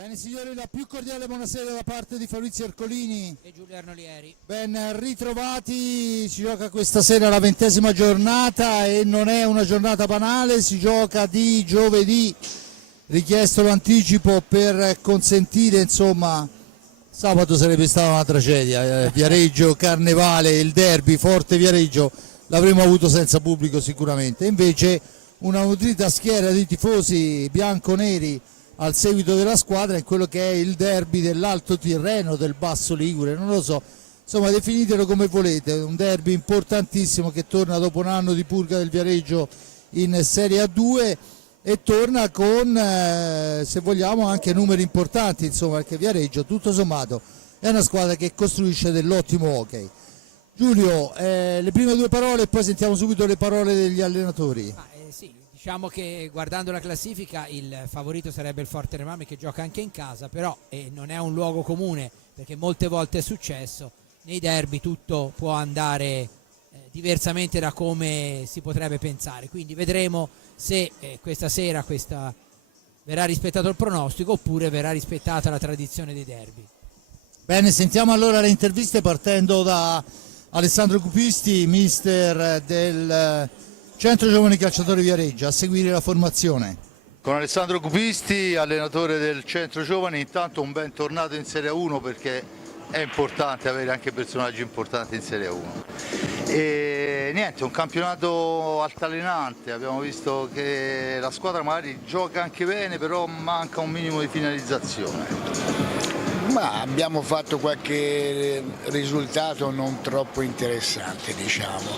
Bene signori, la più cordiale buonasera da parte di Fabrizio Ercolini e Giulio Arnolieri. Ben ritrovati, si gioca questa sera la 20ª giornata e non è una giornata banale, si gioca di giovedì, richiesto l'anticipo per consentire, insomma, sabato sarebbe stata una tragedia, Viareggio, Carnevale, il derby, Forte Viareggio, l'avremmo avuto senza pubblico sicuramente, invece una nutrita schiera di tifosi bianco-neri al seguito della squadra in quello che è il derby dell'Alto Tirreno, del Basso Ligure, non lo so, insomma definitelo come volete, un derby importantissimo che torna dopo un anno di purga del Viareggio in Serie A2 e torna con, se vogliamo, anche numeri importanti, insomma, perché Viareggio tutto sommato è una squadra che costruisce dell'ottimo hockey. Giulio, le prime due parole e poi sentiamo subito le parole degli allenatori. Sì, diciamo che guardando la classifica il favorito sarebbe il Forte Remame, che gioca anche in casa, però non è un luogo comune, perché molte volte è successo, nei derby tutto può andare diversamente da come si potrebbe pensare, quindi vedremo se questa sera verrà rispettato il pronostico oppure verrà rispettata la tradizione dei derby. Bene, sentiamo allora le interviste partendo da Alessandro Cupisti, mister del Centro Giovani Calciatori Viareggio, a seguire la formazione. Con Alessandro Cupisti, allenatore del Centro Giovani, intanto un bentornato in Serie 1 perché è importante avere anche personaggi importanti in Serie 1. E niente, un campionato altalenante, abbiamo visto che la squadra magari gioca anche bene, però manca un minimo di finalizzazione. Ma abbiamo fatto qualche risultato non troppo interessante, diciamo,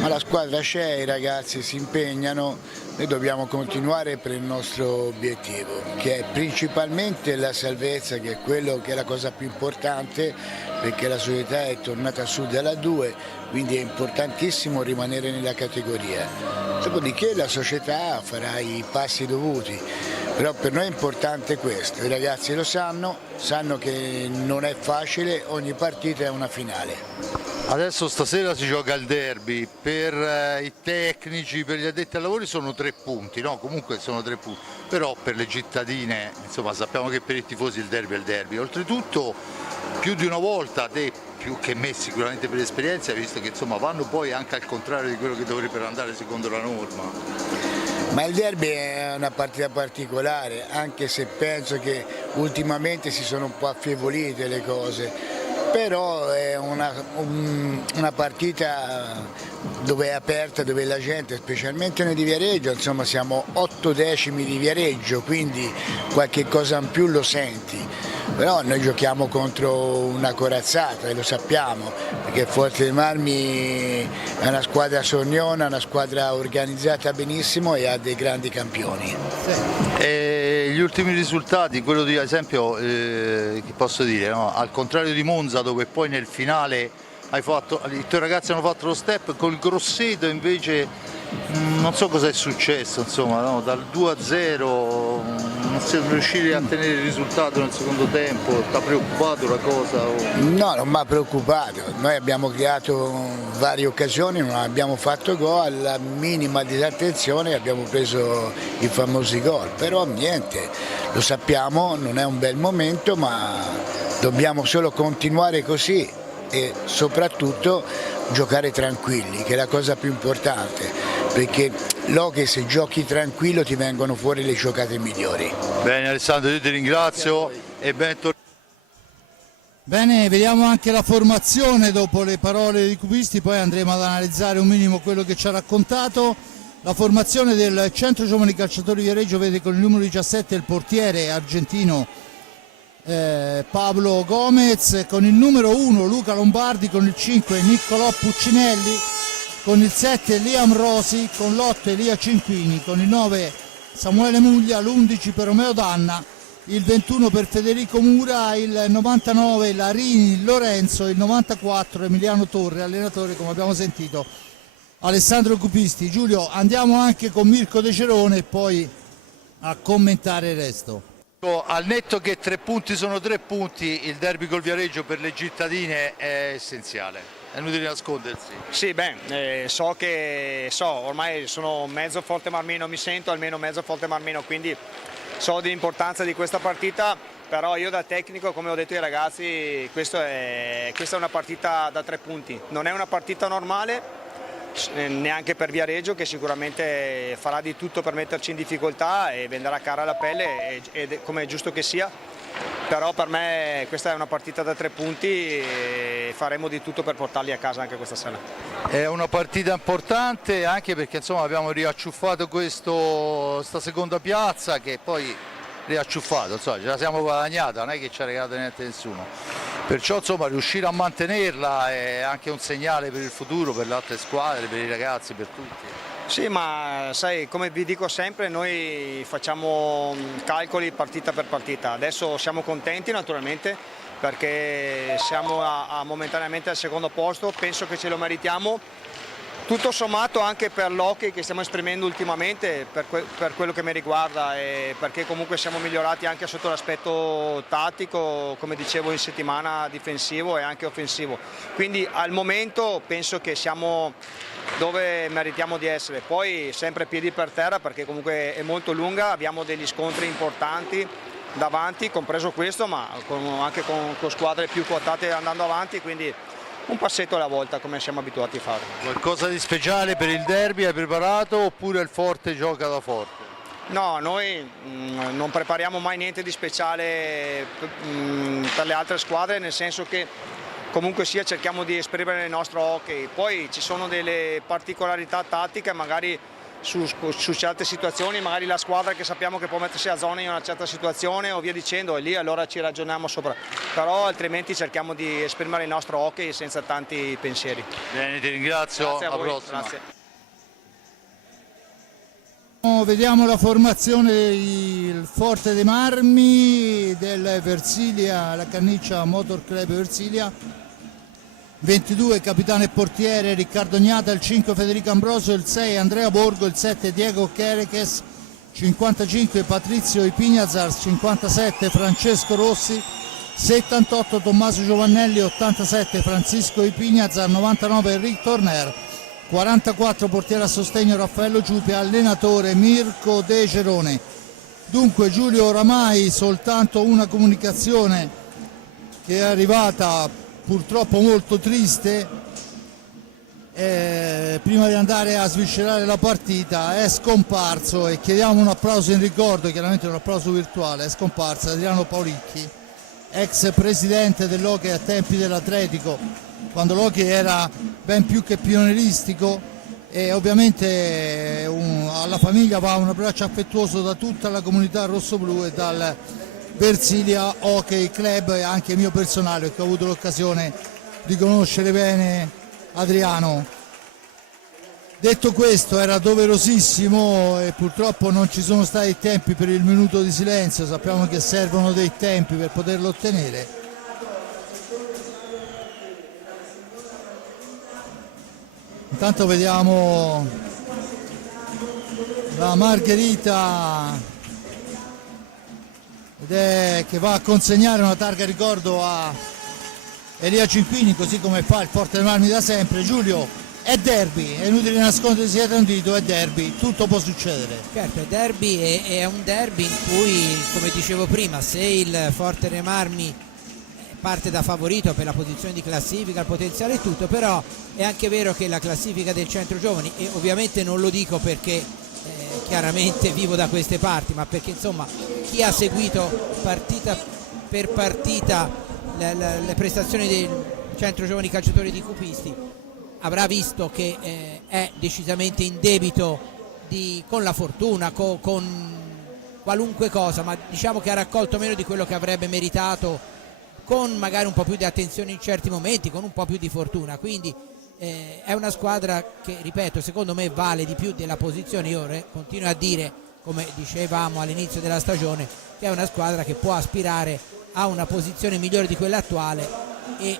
ma la squadra c'è, i ragazzi si impegnano, noi dobbiamo continuare per il nostro obiettivo, che è principalmente la salvezza, che è quello che è la cosa più importante, perché la società è tornata su dalla 2, quindi è importantissimo rimanere nella categoria. Dopodiché la società farà i passi dovuti. Però per noi è importante questo, i ragazzi lo sanno che non è facile, ogni partita è una finale. Adesso stasera si gioca il derby, per i tecnici, per gli addetti ai lavori sono 3 punti, no? Comunque sono 3 punti, però per le cittadine, insomma, sappiamo che per i tifosi il derby è il derby. Oltretutto più di una volta, te più che me sicuramente per esperienza, visto che insomma vanno poi anche al contrario di quello che dovrebbero andare secondo la norma. Ma il derby è una partita particolare, anche se penso che ultimamente si sono un po' affievolite le cose, però è una partita dove è aperta, dove la gente, specialmente noi di Viareggio, insomma siamo 8 decimi di Viareggio, quindi qualche cosa in più lo senti. Però noi giochiamo contro una corazzata e lo sappiamo, perché Forte dei Marmi è una squadra sorniona, una squadra organizzata benissimo e ha dei grandi campioni. E gli ultimi risultati, quello di esempio, che posso dire, no? Al contrario di Monza, dove poi nel finale i tuoi ragazzi hanno fatto lo step, col Grosseto invece non so cosa è successo, insomma, no? Dal 2-0 non si è riusciti a tenere il risultato nel secondo tempo, ti ha preoccupato la cosa? No, non mi ha preoccupato, noi abbiamo creato varie occasioni, non abbiamo fatto gol, alla minima disattenzione abbiamo preso i famosi gol, però niente, lo sappiamo, non è un bel momento, ma dobbiamo solo continuare così e soprattutto giocare tranquilli, che è la cosa più importante, perché l'hockey, se giochi tranquillo, ti vengono fuori le giocate migliori. Bene Alessandro, io ti ringrazio e bentornato. Bene, vediamo anche la formazione dopo le parole di Cupisti, poi andremo ad analizzare un minimo quello che ci ha raccontato. La formazione del Centro Giovani Calciatori Viareggio vede con il numero 17 il portiere argentino Pablo Gomez, con il numero 1 Luca Lombardi, con il 5 Niccolò Puccinelli, con il 7 Liam Rosi, con l'8 Elia Cinquini, con il 9 Samuele Muglia, l'11 per Romeo Danna, il 21 per Federico Mura, il 99 Larini Lorenzo, il 94 Emiliano Torre, allenatore come abbiamo sentito Alessandro Cupisti. Giulio, andiamo anche con Mirko De Cerone e poi a commentare il resto. Al netto che 3 punti sono 3 punti, il derby col Viareggio per le cittadine è essenziale, è inutile nascondersi. Sì, ormai sono mezzo Forte Marmino, mi sento almeno mezzo Forte Marmino, quindi so dell'importanza di questa partita, però io da tecnico, come ho detto ai ragazzi, questa è una partita da 3 punti, non è una partita normale, neanche per Viareggio, che sicuramente farà di tutto per metterci in difficoltà e venderà cara alla pelle, come è giusto che sia, però per me questa è una partita da 3 punti e faremo di tutto per portarli a casa anche questa sera. È una partita importante anche perché insomma abbiamo riacciuffato sta seconda piazza, che poi riacciuffato, insomma ce la siamo guadagnata, non è che ci ha regalato niente nessuno, perciò insomma riuscire a mantenerla è anche un segnale per il futuro, per le altre squadre, per i ragazzi, per tutti. Sì, ma sai, come vi dico sempre, noi facciamo calcoli partita per partita. Adesso siamo contenti naturalmente perché siamo momentaneamente al secondo posto, penso che ce lo meritiamo. Tutto sommato anche per l'hockey che stiamo esprimendo ultimamente, per quello che mi riguarda, e perché comunque siamo migliorati anche sotto l'aspetto tattico, come dicevo in settimana, difensivo e anche offensivo. Quindi al momento penso che siamo dove meritiamo di essere, poi sempre piedi per terra perché comunque è molto lunga, abbiamo degli scontri importanti davanti, compreso questo, ma anche con squadre più quotate andando avanti, quindi un passetto alla volta come siamo abituati a fare. Qualcosa di speciale per il derby hai preparato oppure il Forte gioca da forte? No, noi non prepariamo mai niente di speciale per le altre squadre, nel senso che comunque sia cerchiamo di esprimere il nostro hockey, poi ci sono delle particolarità tattiche magari su certe situazioni, magari la squadra che sappiamo che può mettersi a zona in una certa situazione o via dicendo, e lì allora ci ragioniamo sopra, però altrimenti cerchiamo di esprimere il nostro hockey senza tanti pensieri. Bene, ti ringrazio, alla prossima. Grazie. Vediamo la formazione del Forte dei Marmi del Versilia, la Canniccia Motor Club Versilia. 22 capitano e portiere Riccardo Gnata, il 5 Federico Ambrosio, il 6 Andrea Borgo, il 7 Diego Chereches, 55 Patrizio Ipignazars, 57 Francesco Rossi, 78 Tommaso Giovannelli, 87 Francisco Ipignazar, 99 Enric Torner, 44 portiere a sostegno Raffaello Giupi, allenatore Mirko De Cerone. Dunque Giulio, oramai soltanto una comunicazione che è arrivata purtroppo molto triste, prima di andare a sviscerare la partita. È scomparso, e chiediamo un applauso in ricordo, chiaramente un applauso virtuale, è scomparso Adriano Paulicchi, ex presidente dell'hockey a tempi dell'Atletico, quando l'hockey era ben più che pionieristico, e ovviamente alla famiglia va un abbraccio affettuoso da tutta la comunità rossoblù e dal Versilia Hockey Club e anche mio personale, che ho avuto l'occasione di conoscere bene Adriano. Detto questo, era doverosissimo e purtroppo non ci sono stati tempi per il minuto di silenzio, sappiamo che servono dei tempi per poterlo ottenere. Intanto vediamo la Margherita che va a consegnare una targa ricordo a Elia Cinquini, così come fa il Forte dei Marmi da sempre. Giulio, è derby, è inutile nascondersi dietro un dito, è derby, tutto può succedere. Certo, è derby, è un derby in cui, come dicevo prima, se il Forte dei Marmi parte da favorito per la posizione di classifica, il potenziale e tutto, però è anche vero che la classifica del Centro Giovani, e ovviamente non lo dico perché chiaramente vivo da queste parti, ma perché insomma chi ha seguito partita per partita le prestazioni del Centro Giovani Calciatori di Cupisti avrà visto che è decisamente in debito con la fortuna, con qualunque cosa, ma diciamo che ha raccolto meno di quello che avrebbe meritato, con magari un po' più di attenzione in certi momenti, con un po' più di fortuna. Quindi è una squadra che, ripeto, secondo me vale di più della posizione. Io continuo a dire, come dicevamo all'inizio della stagione, che è una squadra che può aspirare a una posizione migliore di quella attuale e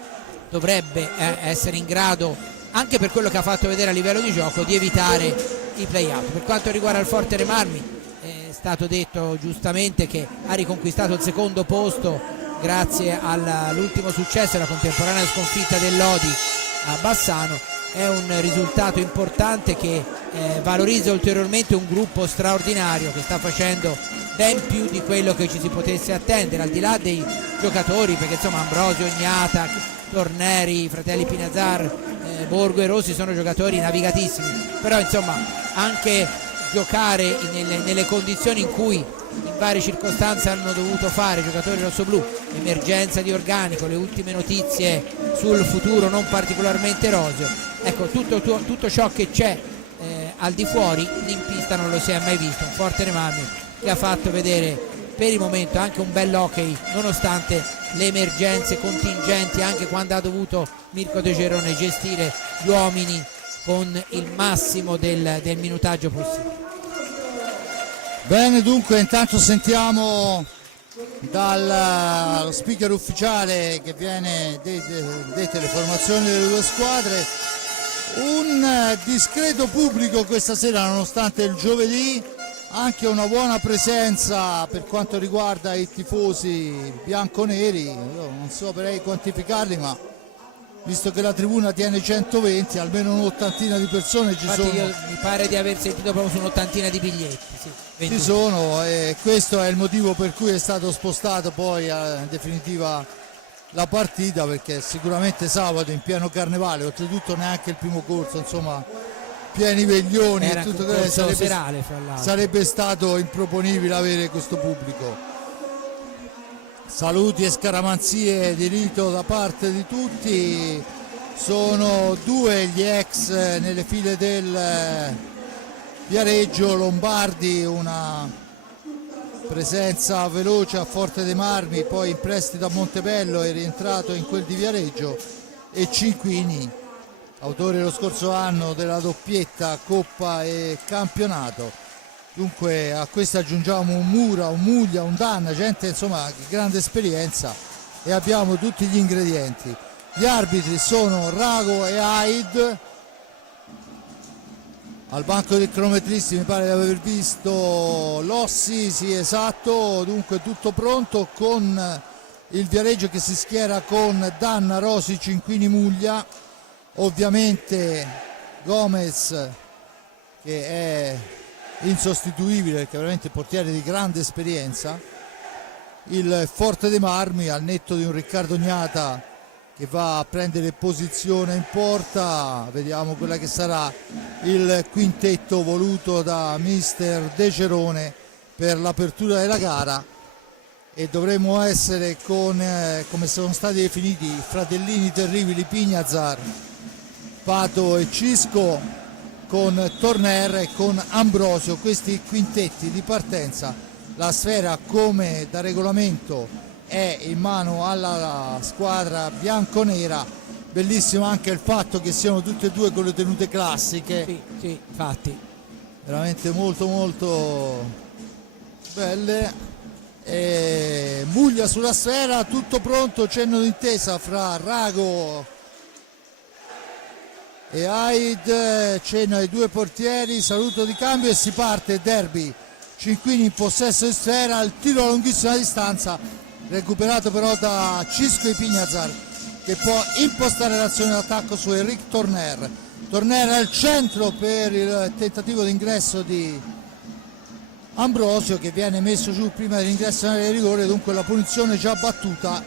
dovrebbe essere in grado, anche per quello che ha fatto vedere a livello di gioco, di evitare i play-out. Per quanto riguarda il Forte dei Marmi, è stato detto giustamente che ha riconquistato il secondo posto grazie all'ultimo successo e alla contemporanea sconfitta del Lodi a Bassano. È un risultato importante che valorizza ulteriormente un gruppo straordinario che sta facendo ben più di quello che ci si potesse attendere, al di là dei giocatori, perché insomma Ambrosio, Ignata, Torneri, fratelli Pinazzar, Borgo e Rossi sono giocatori navigatissimi, però insomma anche giocare nelle condizioni in cui in varie circostanze hanno dovuto fare i giocatori rossoblù, emergenza di organico, le ultime notizie sul futuro non particolarmente roseo, ecco, tutto ciò che c'è al di fuori in pista non lo si è mai visto. Un Forte Marmi che ha fatto vedere per il momento anche un bel hockey nonostante le emergenze contingenti, anche quando ha dovuto Mirko De Gerone gestire gli uomini con il massimo del minutaggio possibile. Bene, dunque intanto sentiamo dallo speaker ufficiale che viene dette le formazioni delle due squadre. Un discreto pubblico questa sera nonostante il giovedì, anche una buona presenza per quanto riguarda i tifosi bianconeri. Io non saprei quantificarli, ma visto che la tribuna tiene 120, almeno un'ottantina di persone ci Infatti sono. mi pare di aver sentito proprio su un'ottantina di biglietti, sì, 21. Ci sono, e questo è il motivo per cui è stato spostato poi in definitiva la partita, perché sicuramente sabato in pieno carnevale, oltretutto neanche il primo corso, insomma pieni veglioni era e tutto un corso sarebbe, serale, fra l'altro. sarebbe stato improponibile avere questo pubblico. Saluti e scaramanzie di rito da parte di tutti. Sono due gli ex nelle file del Viareggio, Lombardi, una presenza veloce a Forte dei Marmi, poi in prestito a Montebello e rientrato in quel di Viareggio, e Cinquini, autore lo scorso anno della doppietta Coppa e Campionato. Dunque a questo aggiungiamo un Mura, un Muglia, un Danna, gente insomma di grande esperienza, e abbiamo tutti gli ingredienti. Gli arbitri sono Rago e Aid. Al banco dei cronometristi mi pare di aver visto Lossi, sì esatto, dunque tutto pronto con il Viareggio che si schiera con Danna, Rosi, Cinquini, Muglia, ovviamente Gomez che è insostituibile perché è veramente portiere di grande esperienza, il Forte dei Marmi al netto di un Riccardo Gnata che va a prendere posizione in porta. Vediamo quella che sarà il quintetto voluto da mister De Gerone per l'apertura della gara, e dovremmo essere con come sono stati definiti i fratellini terribili Pinazzar, Pato e Cisco, con Torner e con Ambrosio, questi quintetti di partenza. La sfera come da regolamento è in mano alla squadra bianconera. Bellissimo anche il fatto che siano tutte e due con le tenute classiche, sì, infatti veramente molto molto belle. E Muglia sulla sfera, tutto pronto, cenno d'intesa fra Rago e Aid, cenno ai due portieri, saluto di cambio e si parte. Derby, Cinquini in possesso di sfera, il tiro a lunghissima distanza recuperato però da Cisco e Pinazzar, che può impostare l'azione d'attacco su Eric Torner. Torner al centro per il tentativo d'ingresso di Ambrosio, che viene messo giù prima dell'ingresso in area di rigore, dunque la punizione già battuta.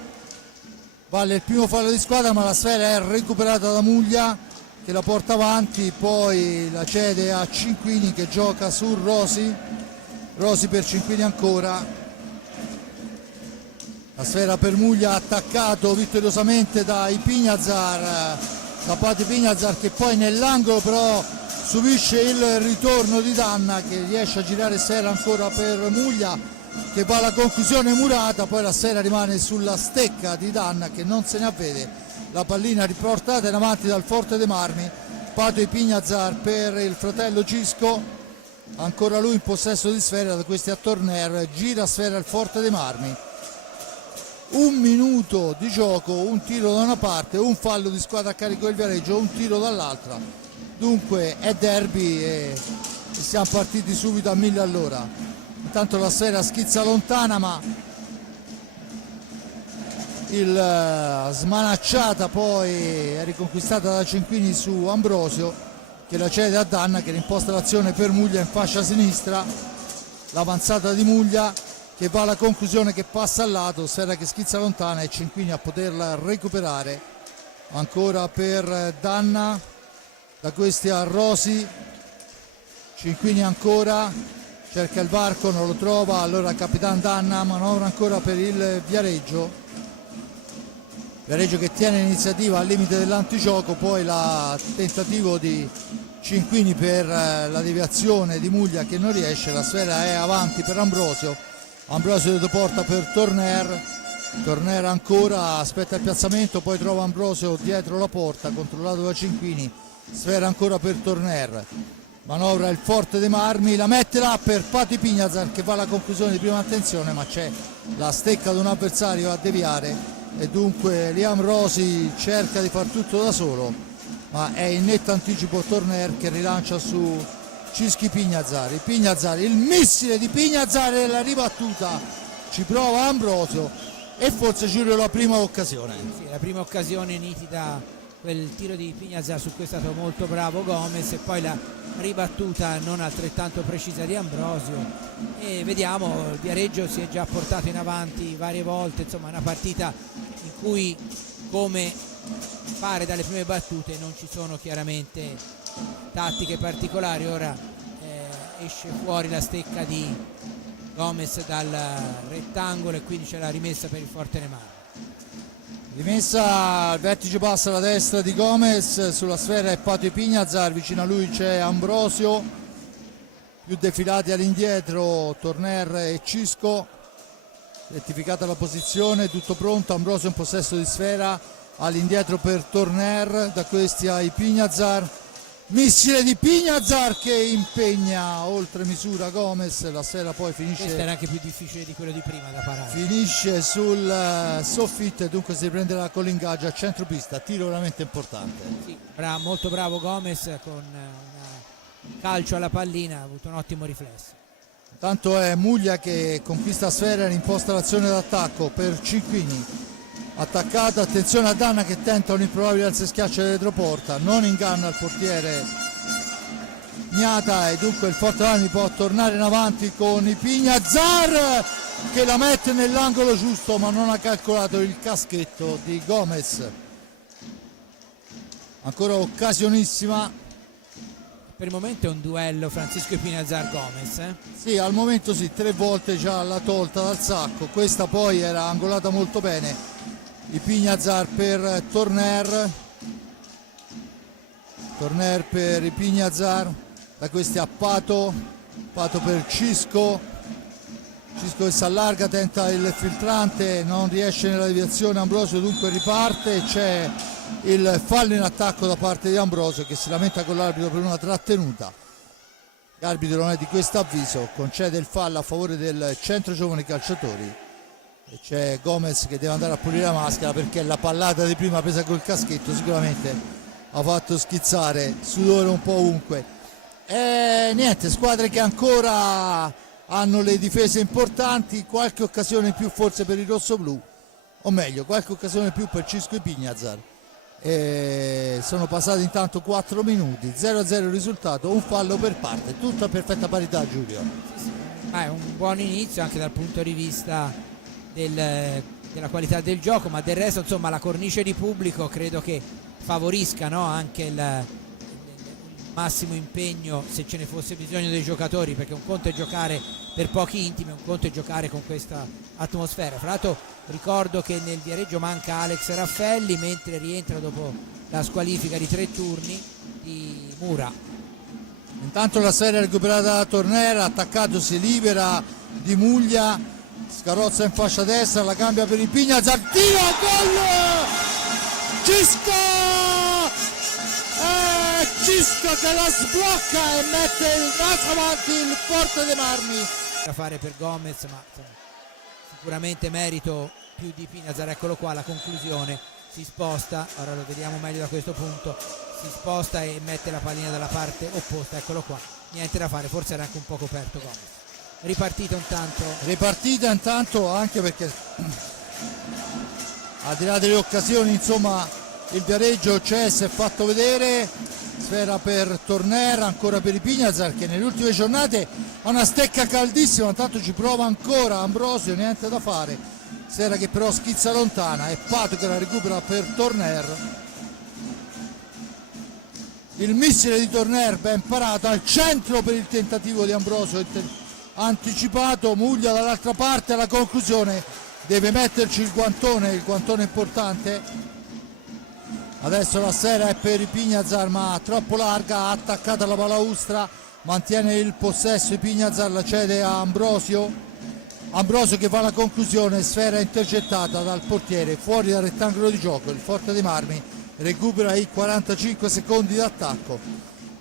Vale il primo fallo di squadra, ma la sfera è recuperata da Muglia che la porta avanti, poi la cede a Cinquini che gioca su Rosi per Cinquini ancora. La sfera per Muglia, attaccato vittoriosamente da Pinazzar, da Pati Pinazzar, che poi nell'angolo però subisce il ritorno di Danna che riesce a girare sfera ancora per Muglia, che va alla conclusione murata, poi la sfera rimane sulla stecca di Danna che non se ne avvede. La pallina riportata in avanti dal Forte dei Marmi, Pato e Pinazzar per il fratello Cisco, ancora lui in possesso di sfera, da questi a Torner, gira sfera il Forte dei Marmi. 1 minuto di gioco, un tiro da una parte, un fallo di squadra a carico del Viareggio, un tiro dall'altra. Dunque è derby e siamo partiti subito a 1000 all'ora. Intanto la sfera schizza lontana, ma smanacciata poi è riconquistata da Cinquini su Ambrosio, che la cede a Danna che rimposta l'azione per Muglia in fascia sinistra. l'avanzata di Muglia che va alla conclusione, che passa al lato, sfera che schizza lontana e Cinquini a poterla recuperare. Ancora per Danna, da questi a Rosi, Cinquini ancora, cerca il varco, non lo trova, allora Capitan Danna, manovra ancora per il Viareggio che tiene l'iniziativa al limite dell'antigioco, poi il tentativo di Cinquini per la deviazione di Muglia che non riesce, la sfera è avanti per Ambrosio lo porta per Torner ancora, aspetta il piazzamento, poi trova Ambrosio dietro la porta, controllato da Cinquini, sfera ancora per Torner, manovra il Forte dei Marmi, la mette là per Pati Pignazar che va alla conclusione di prima attenzione, ma c'è la stecca di un avversario a deviare e dunque Liam Rosi cerca di far tutto da solo, ma è in netto anticipo Torner che rilancia su Cischi Pignazar, il missile di Pignazar e la ribattuta, ci prova Ambrosio e forse Giulio la prima occasione. Sì, la prima occasione nitida, quel tiro di Pignazar su cui è stato molto bravo Gomez, e poi la ribattuta non altrettanto precisa di Ambrosio, e vediamo il Viareggio si è già portato in avanti varie volte, insomma una partita in cui, come pare dalle prime battute, non ci sono chiaramente tattiche particolari. Ora esce fuori la stecca di Gomez dal rettangolo e quindi c'è la rimessa per il Forte dei Marmi. Rimessa al vertice bassa alla destra di Gomez, sulla sfera è Pati Pignazar, vicino a lui c'è Ambrosio, più defilati all'indietro Torner e Cisco, rettificata la posizione, tutto pronto, Ambrosio in possesso di sfera, all'indietro per Torner, da questi ai Pignazar, missile di Pignazar che impegna oltre misura Gomez, la sfera poi finisce. Questo era anche più difficile di quello di prima da parare. Finisce sul soffitto e dunque si prenderà con l'ingaggio a centropista, tiro veramente importante. Sì, molto bravo Gomez con un calcio alla pallina, ha avuto un ottimo riflesso. Tanto è Muglia che conquista sfera e imposta l'azione d'attacco per Cinquini. Attaccato, attenzione a Danna che tenta un improbabile alzeschiaccio retroporta, non inganna il portiere Gnata e dunque il Forte Marmi può tornare in avanti con i Pignazar che la mette nell'angolo giusto, ma non ha calcolato il caschetto di Gomez. Ancora occasionissima. Per il momento è un duello Francisco Pignazar Gomez. Sì, al momento sì, 3 volte già l'ha tolta dal sacco, questa poi era angolata molto bene. I Pignazar per Torner per i Pignazar, da questi a Pato per Cisco che si allarga, tenta il filtrante, non riesce nella deviazione Ambrosio, dunque riparte, c'è il fallo in attacco da parte di Ambrosio che si lamenta con l'arbitro per una trattenuta. L'arbitro non è di questo avviso, concede il fallo a favore del Centro Giovani Calciatori. E c'è Gomez che deve andare a pulire la maschera perché la pallata di prima presa col caschetto sicuramente ha fatto schizzare sudore un po' ovunque. E niente, squadre che ancora hanno le difese importanti, qualche occasione in più forse per il rossoblu, o meglio qualche occasione in più per Cisco e Pignazar. E sono passati intanto 4 minuti, 0-0 il risultato, un fallo per parte, tutto a perfetta parità, Giulio. È un buon inizio anche dal punto di vista della qualità del gioco, ma del resto insomma la cornice di pubblico credo che favorisca, no, anche il massimo impegno se ce ne fosse bisogno dei giocatori, perché un conto è giocare per pochi intimi, un conto è giocare con questa atmosfera. Fra l'altro ricordo che nel Viareggio manca Alex Raffelli, mentre rientra dopo la squalifica di 3 turni di Mura. Intanto la serie recuperata da Torner, attaccato si libera di Muglia, scarrozza in fascia destra, la cambia per il Pignazar, tiro a gol! Cisco che la sblocca e mette il naso avanti il Forte dei Marmi. Da fare per Gomez, ma insomma, sicuramente merito più di Pignazar. Eccolo qua, la conclusione, si sposta, ora lo vediamo meglio da questo punto, si sposta e mette la pallina dalla parte opposta, eccolo qua, niente da fare, forse era anche un po' coperto Gomez. Ripartita intanto anche perché al di là delle occasioni insomma il Viareggio c'è, si è fatto vedere, sfera per Torner, ancora per Ipignazar che nelle ultime giornate ha una stecca caldissima, intanto ci prova ancora Ambrosio, niente da fare, sfera che però schizza lontana, è Pato che la recupera per Torner. Il missile di Torner ben parato al centro per il tentativo di Ambrosio, anticipato, Muglia dall'altra parte, alla conclusione deve metterci il guantone importante. Adesso la sfera è per Ipignazar ma troppo larga, attaccata alla balaustra, mantiene il possesso Ipignazar, la cede a Ambrosio che va alla conclusione, sfera intercettata dal portiere, fuori dal rettangolo di gioco, il Forte dei Marmi recupera i 45 secondi d'attacco.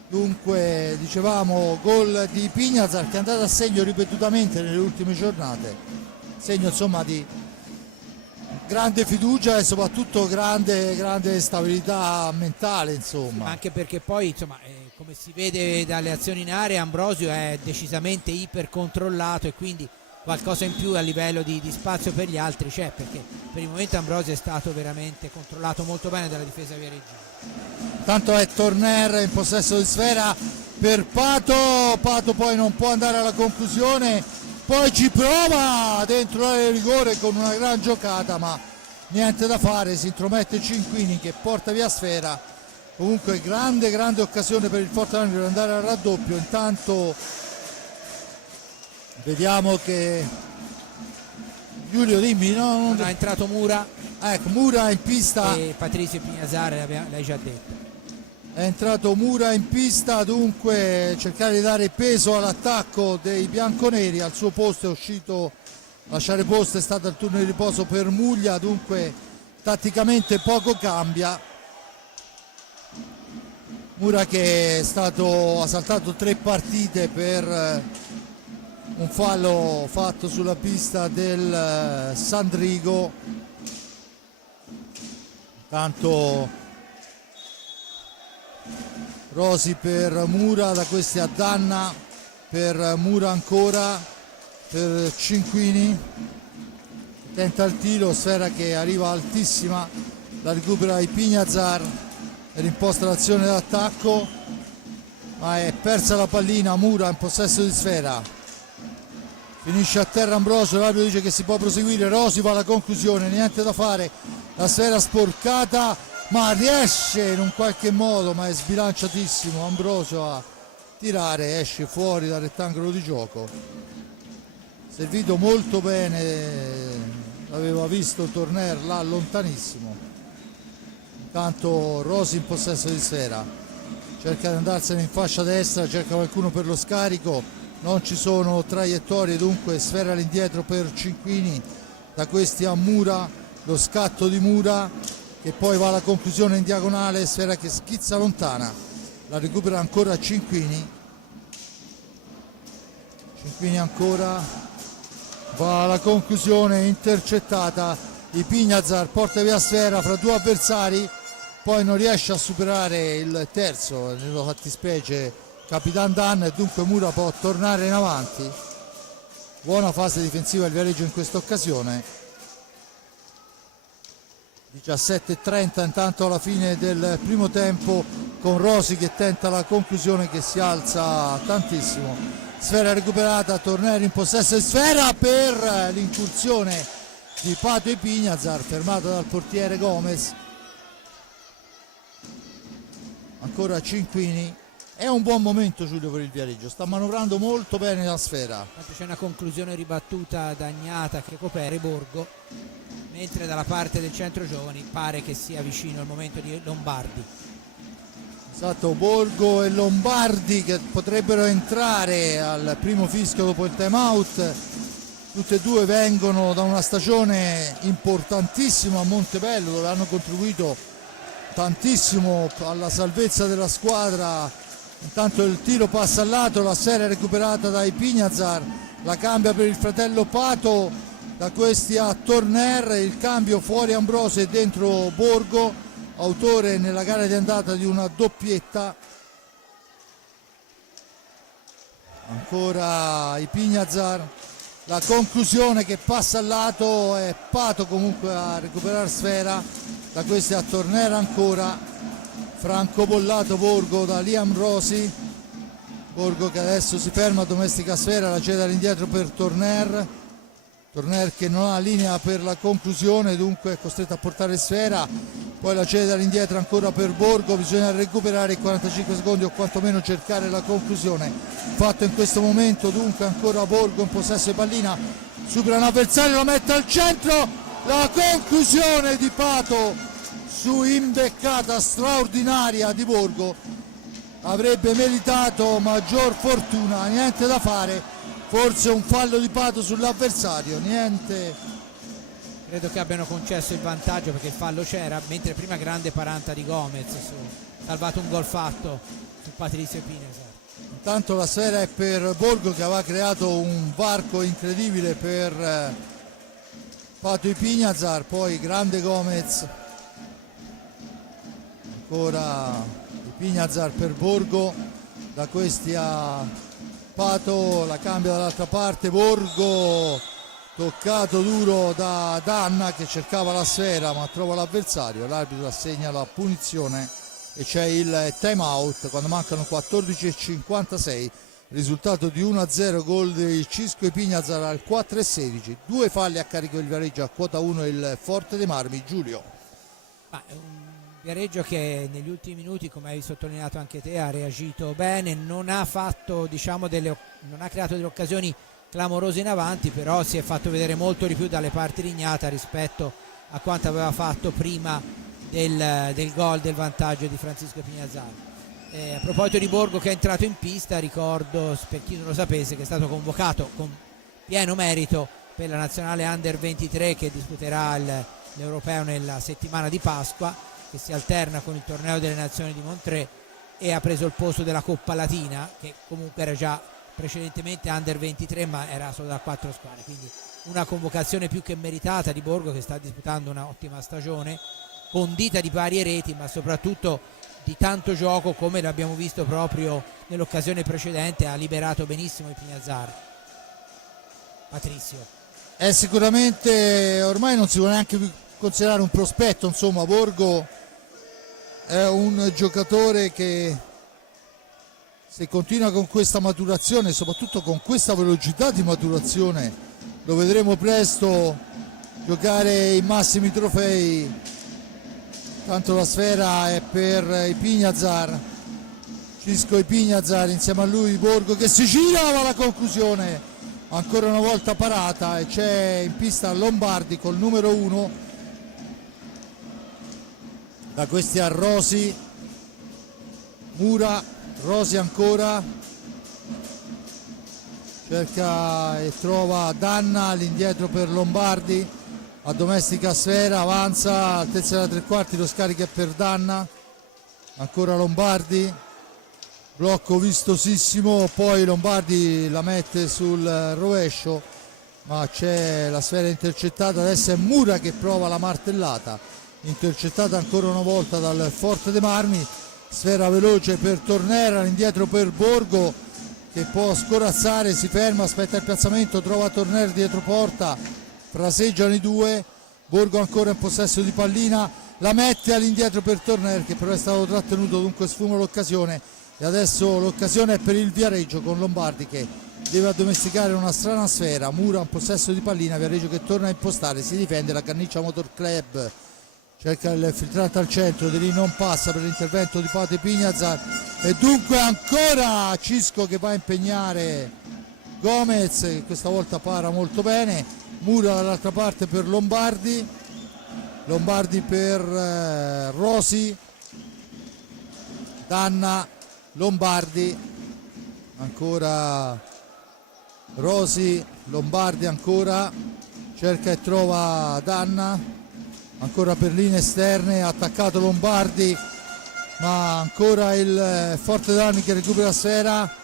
Dunque dicevamo gol di Ipignazar che è andato a segno ripetutamente nelle ultime giornate, segno insomma di grande fiducia e soprattutto grande stabilità mentale, insomma. Anche perché poi insomma come si vede dalle azioni in area, Ambrosio è decisamente ipercontrollato e quindi qualcosa in più a livello di spazio per gli altri c'è, perché per il momento Ambrosio è stato veramente controllato molto bene dalla difesa viareggina. Tanto è Torner in possesso di sfera per Pato poi non può andare alla conclusione, poi ci prova dentro l'area di rigore con una gran giocata ma niente da fare, si intromette Cinquini che porta via sfera. Comunque grande occasione per il Forte Marmi per andare al raddoppio. Intanto vediamo che Giulio, dimmi, non è entrato Mura, ecco, Mura in pista e Patrizio Ipignazar, l'hai già detto. È entrato Mura in pista, dunque cercare di dare peso all'attacco dei bianconeri, al suo posto è uscito, lasciare posto è stato il turno di riposo per Muglia, dunque tatticamente poco cambia. Mura che ha saltato 3 partite per un fallo fatto sulla pista del Sandrigo. Tanto Rosi per Mura, da questi a Danna, per Mura ancora, per Cinquini, tenta il tiro, sfera che arriva altissima, la recupera Ipignazar, rimposta l'azione d'attacco, ma è persa la pallina, Mura in possesso di sfera, finisce a terra Ambrosio, l'arbitro dice che si può proseguire, Rosi va alla conclusione, niente da fare, la sfera sporcata, ma riesce in un qualche modo, ma è sbilanciatissimo Ambrosio a tirare, esce fuori dal rettangolo di gioco, servito molto bene, l'aveva visto Torner là lontanissimo. Intanto Rosi in possesso di sfera, cerca di andarsene in fascia destra, cerca qualcuno per lo scarico, non ci sono traiettorie, dunque sfera all'indietro per Cinquini, da questi a Mura, lo scatto di Mura che poi va alla conclusione in diagonale, sfera che schizza lontana, la recupera ancora Cinquini ancora, va alla conclusione, intercettata, Ipignazar porta via sfera fra 2 avversari, poi non riesce a superare il terzo, nella fattispecie Capitan Dan, e dunque Mura può tornare in avanti. Buona fase difensiva il Viareggio in questa occasione. 17:30 intanto alla fine del primo tempo, con Rosi che tenta la conclusione, che si alza tantissimo, sfera recuperata, Torner in possesso di sfera per l'incursione di Pato Ipignazar, fermato dal portiere Gomez. Ancora Cinquini, è un buon momento Giulio per il Viareggio, sta manovrando molto bene la sfera. C'è una conclusione ribattuta da Agnata che copre Borgo, mentre dalla parte del centro giovani pare che sia vicino il momento di Lombardi. Esatto, Borgo e Lombardi che potrebbero entrare al primo fischio dopo il time out. Tutte e due vengono da una stagione importantissima a Montebello, dove hanno contribuito tantissimo alla salvezza della squadra. Intanto il tiro passa al lato, la serie recuperata da Ipignazar, la cambia per il fratello Pato, da questi a Torner, il cambio fuori Ambrosio e dentro Borgo, autore nella gara di andata di una doppietta. Ancora Ipignazar, la conclusione che passa al lato, è Pato comunque a recuperare sfera, da questi a Torner ancora, francobollato Borgo da Liam Rosi. Borgo che adesso si ferma, domestica sfera, la cede all'indietro per Torner che non ha linea per la conclusione, dunque è costretto a portare sfera, poi la cede all'indietro ancora per Borgo, bisogna recuperare i 45 secondi o quantomeno cercare la conclusione fatto in questo momento. Dunque ancora Borgo in possesso di pallina, supera un avversario, lo mette al centro, la conclusione di Pato su imbeccata straordinaria di Borgo, avrebbe meritato maggior fortuna, niente da fare, forse un fallo di Pato sull'avversario, niente. Credo che abbiano concesso il vantaggio perché il fallo c'era, mentre prima grande paranta di Gomez, salvato un gol fatto su Patrizio Pinazar. Intanto la sfera è per Borgo che aveva creato un varco incredibile per Pato Pinazar, poi grande Gomez, ancora Pinazar per Borgo, da questi a Pato, la cambia dall'altra parte, Borgo toccato duro da Danna che cercava la sfera ma trova l'avversario, l'arbitro assegna la punizione e c'è il time out quando mancano 14:56, risultato di 1-0, gol di Cisco Pinazar al 4:16, due falli a carico del Viareggio, a quota 1 il Forte dei Marmi. Giulio. Viareggio che negli ultimi minuti, come hai sottolineato anche te, ha reagito bene, non ha fatto, non ha creato delle occasioni clamorose in avanti, però si è fatto vedere molto di più dalle parti Rignata rispetto a quanto aveva fatto prima del gol del vantaggio di Francisco Pinazar. A proposito di Borgo che è entrato in pista, ricordo per chi non lo sapesse che è stato convocato con pieno merito per la nazionale Under 23 che disputerà l'Europeo nella settimana di Pasqua, che si alterna con il torneo delle nazioni di Montreux, e ha preso il posto della Coppa Latina, che comunque era già precedentemente Under 23 ma era solo da 4 squadre, quindi una convocazione più che meritata di Borgo che sta disputando un'ottima stagione, condita di varie reti ma soprattutto di tanto gioco, come l'abbiamo visto proprio nell'occasione precedente, ha liberato benissimo il Pinazar. Patrizio. È sicuramente, ormai non si può neanche più considerare un prospetto, insomma Borgo è un giocatore che se continua con questa maturazione, soprattutto con questa velocità di maturazione, lo vedremo presto giocare i massimi trofei. Tanto la sfera è per i Pinazar, Cisco e Pinazar, insieme a lui Borgo che si gira, ma la conclusione ancora una volta parata e c'è in pista Lombardi col numero 1, da questi a Rosi, Mura, Rosi ancora, cerca e trova Danna all'indietro per Lombardi, a domestica sfera, avanza altezza della tre quarti, lo scarica è per Danna, ancora Lombardi, blocco vistosissimo, poi Lombardi la mette sul rovescio ma c'è la sfera intercettata, adesso è Mura che prova la martellata, intercettata ancora una volta dal Forte dei Marmi, sfera veloce per Torner, all'indietro per Borgo che può scorazzare, si ferma, aspetta il piazzamento, trova Torner dietro porta, fraseggiano i due, Borgo ancora in possesso di pallina, la mette all'indietro per Torner che però è stato trattenuto, dunque sfuma l'occasione e adesso l'occasione è per il Viareggio con Lombardi che deve addomesticare una strana sfera, Mura in possesso di pallina, Viareggio che torna a impostare, si difende, la Canniccia Motor Club cerca il filtrato al centro, di lì non passa per l'intervento di Pato Pinazar e dunque ancora Cisco che va a impegnare Gomez che questa volta para molto bene, Mura dall'altra parte per Lombardi, Lombardi per Rosi, Danna, Lombardi, ancora Rosi, Lombardi ancora, cerca e trova Danna, ancora per linee esterne, attaccato Lombardi ma ancora il Forte d'Armi che recupera la sfera,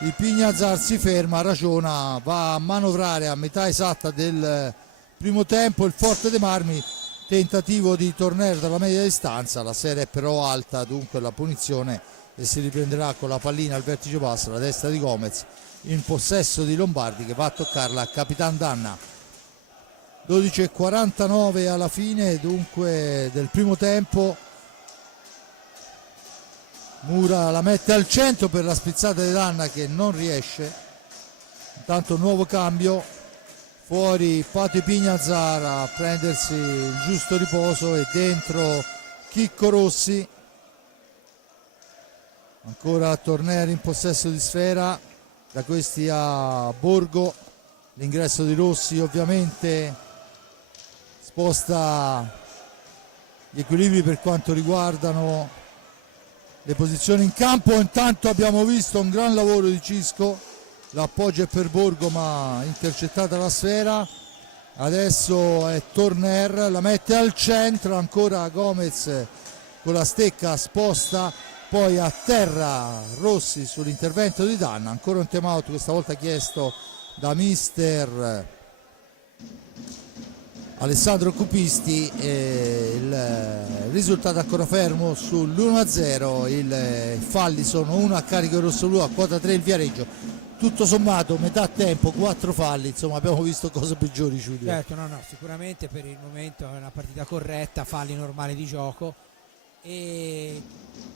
il Pinazar si ferma, ragiona, va a manovrare a metà esatta del primo tempo il Forte dei Marmi, tentativo di Torner dalla media distanza, la serie è però alta, dunque la punizione e si riprenderà con la pallina al vertice basso, la destra di Gomez in possesso di Lombardi che va a toccarla a Capitan Danna. 12:49 alla fine dunque del primo tempo, Mura la mette al centro per la spizzata di Danna che non riesce. Intanto nuovo cambio, fuori Pato Ipignazar a prendersi il giusto riposo e dentro Chicco Rossi. Ancora Torner in possesso di sfera, da questi a Borgo, l'ingresso di Rossi ovviamente sposta gli equilibri per quanto riguardano le posizioni in campo. Intanto abbiamo visto un gran lavoro di Cisco, l'appoggio è per Borgo ma intercettata la sfera. Adesso è Torner, la mette al centro, ancora Gomez con la stecca sposta, poi a terra Rossi sull'intervento di Danna. Ancora un time out, questa volta chiesto da mister Alessandro Cupisti, e il risultato ancora fermo sull'1-0. I falli sono uno a carico rossoblu, a quota 3 il Viareggio. Tutto sommato metà tempo, 4 falli, insomma abbiamo visto cose peggiori, Giulio. Certo, no, sicuramente per il momento è una partita corretta, falli normali di gioco, e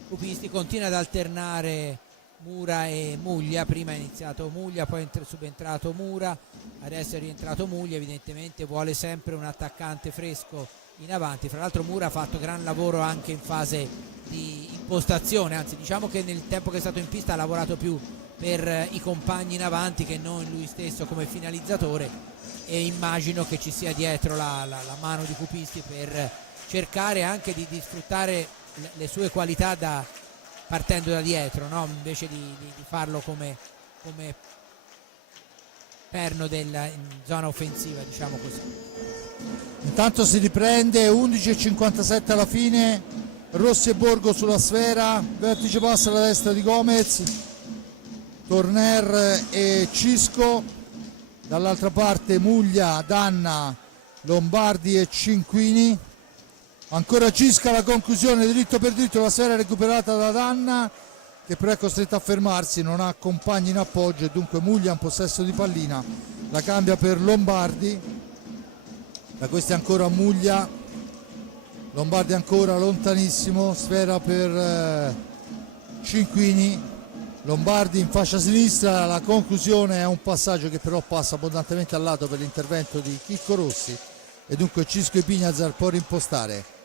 Cupisti continua ad alternare Mura e Muglia. Prima è iniziato Muglia, poi è subentrato Mura, adesso è rientrato Muglia. Evidentemente vuole sempre un attaccante fresco in avanti. Fra l'altro Mura ha fatto gran lavoro anche in fase di impostazione, anzi diciamo che nel tempo che è stato in pista ha lavorato più per i compagni in avanti che non lui stesso come finalizzatore, e immagino che ci sia dietro la mano di Cupisti per cercare anche di sfruttare le sue qualità partendo da dietro, no? Invece di farlo come perno in zona offensiva, diciamo così. Intanto si riprende, 11:57 alla fine, Rossi e Borgo sulla sfera, vertice passa alla destra di Gomez, Torner e Cisco, dall'altra parte Muglia, Danna, Lombardi e Cinquini. Ancora Cisca, la conclusione dritto per dritto, la sfera recuperata da Danna che però è costretto a fermarsi, non ha compagni in appoggio e dunque Muglia in possesso di pallina, la cambia per Lombardi, da questi ancora Muglia, Lombardi ancora lontanissimo, sfera per Cinquini, Lombardi in fascia sinistra, la conclusione è un passaggio che però passa abbondantemente al lato per l'intervento di Chicco Rossi e dunque Cisco Ipignazar può rimpostare.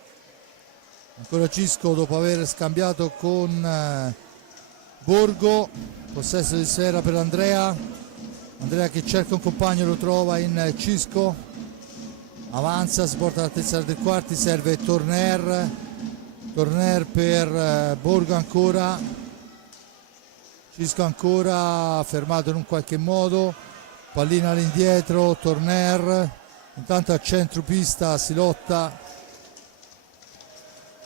Ancora Cisco dopo aver scambiato con Borgo, possesso di sfera per Andrea che cerca un compagno, lo trova in Cisco, avanza, si porta all'altezza del quarti, serve Torner per Borgo, ancora Cisco ancora fermato in un qualche modo, pallina all'indietro, Torner, intanto a centro pista si lotta,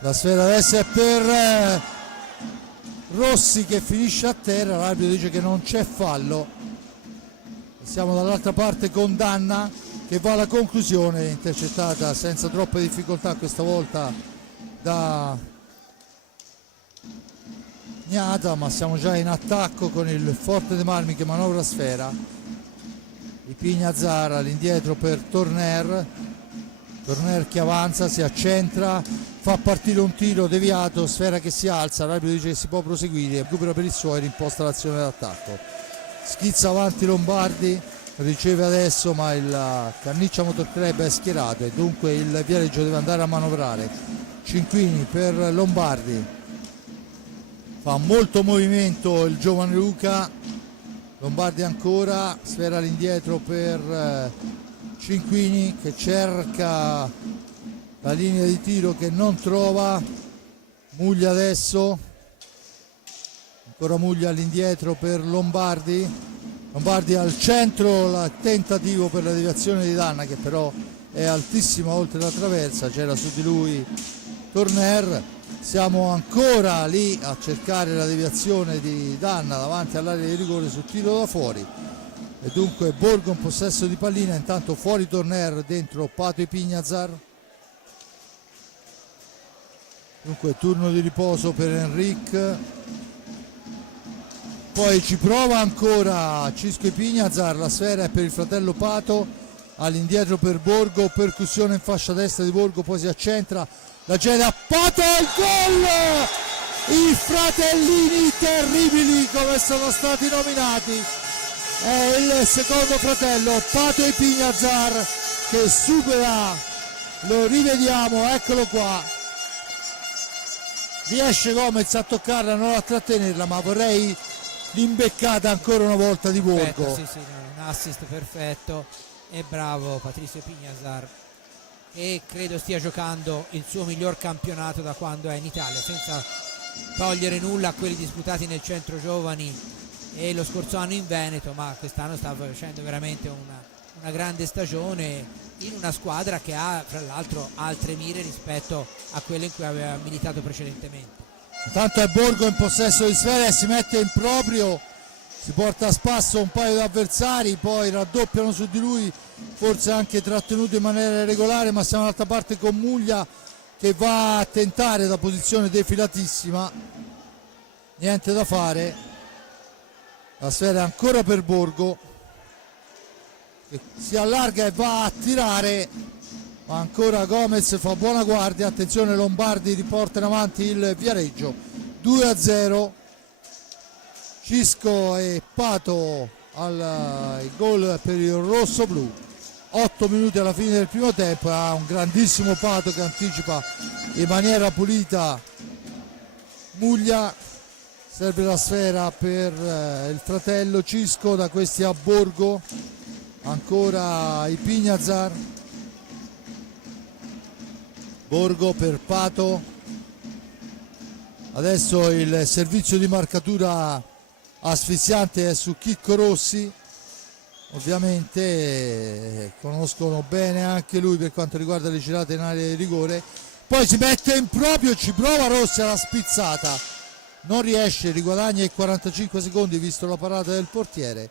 la sfera adesso è per Rossi che finisce a terra, l'arbitro dice che non c'è fallo. Siamo dall'altra parte con Danna che va alla conclusione, intercettata senza troppe difficoltà questa volta da Gnata, ma siamo già in attacco con il Forte dei Marmi che manovra sfera. Ipignazar all'indietro per Torner che avanza, si accentra, fa partire un tiro deviato, sfera che si alza, l'arbitro dice che si può proseguire, recupera per il suo e rimposta l'azione d'attacco. Schizza avanti Lombardi, riceve adesso ma il Canniccia Motor Club è schierato e dunque il Viareggio deve andare a manovrare. Cinquini per Lombardi, fa molto movimento il giovane Luca, Lombardi ancora, sfera all'indietro per Cinquini che cerca la linea di tiro che non trova, Muglia adesso, ancora Muglia all'indietro per Lombardi al centro, il tentativo per la deviazione di Danna che però è altissima oltre la traversa, c'era su di lui Torner, siamo ancora lì a cercare la deviazione di Danna davanti all'area di rigore sul tiro da fuori e dunque Borgo in possesso di pallina, intanto fuori Torner, dentro Pato Ipignazar. Dunque turno di riposo per Enric, poi ci prova ancora Cisco Ipignazar, la sfera è per il fratello Pato, all'indietro per Borgo, percussione in fascia destra di Borgo, poi si accentra, la cede a Pato, il gol i fratellini terribili come sono stati nominati. È il secondo fratello, Pato Ipiñazar, che supera, lo rivediamo, eccolo qua. Riesce Gomez a toccarla, non a trattenerla, ma vorrei l'imbeccata ancora una volta di Borgo. Sì, un assist perfetto e bravo Patricio Ipiñazar, e credo stia giocando il suo miglior campionato da quando è in Italia, senza togliere nulla a quelli disputati nel centro giovani e lo scorso anno in Veneto, ma quest'anno sta facendo veramente una grande stagione in una squadra che ha fra l'altro altre mire rispetto a quelle in cui aveva militato precedentemente. Intanto è Borgo in possesso di sfera e si mette in proprio, si porta a spasso un paio di avversari, poi raddoppiano su di lui, forse anche trattenuto in maniera irregolare, ma siamo dall'altra parte con Muglia che va a tentare da posizione defilatissima. Niente da fare, la sfera è ancora per Borgo che si allarga e va a tirare, ma ancora Gomez fa buona guardia. Attenzione, Lombardi riporta in avanti il Viareggio, 2-0. Cisco e Pato il gol per il rosso-blu. 8 minuti alla fine del primo tempo, ha un grandissimo Pato che anticipa in maniera pulita Muglia. Serve la sfera per il fratello Cisco, da questi a Borgo, ancora Ipiñazar, Borgo per Pato. Adesso il servizio di marcatura asfissiante è su Chicco Rossi, ovviamente conoscono bene anche lui per quanto riguarda le girate in area di rigore. Poi si mette in proprio, ci prova Rossi alla spizzata, non riesce, riguadagna i 45 secondi visto la parata del portiere.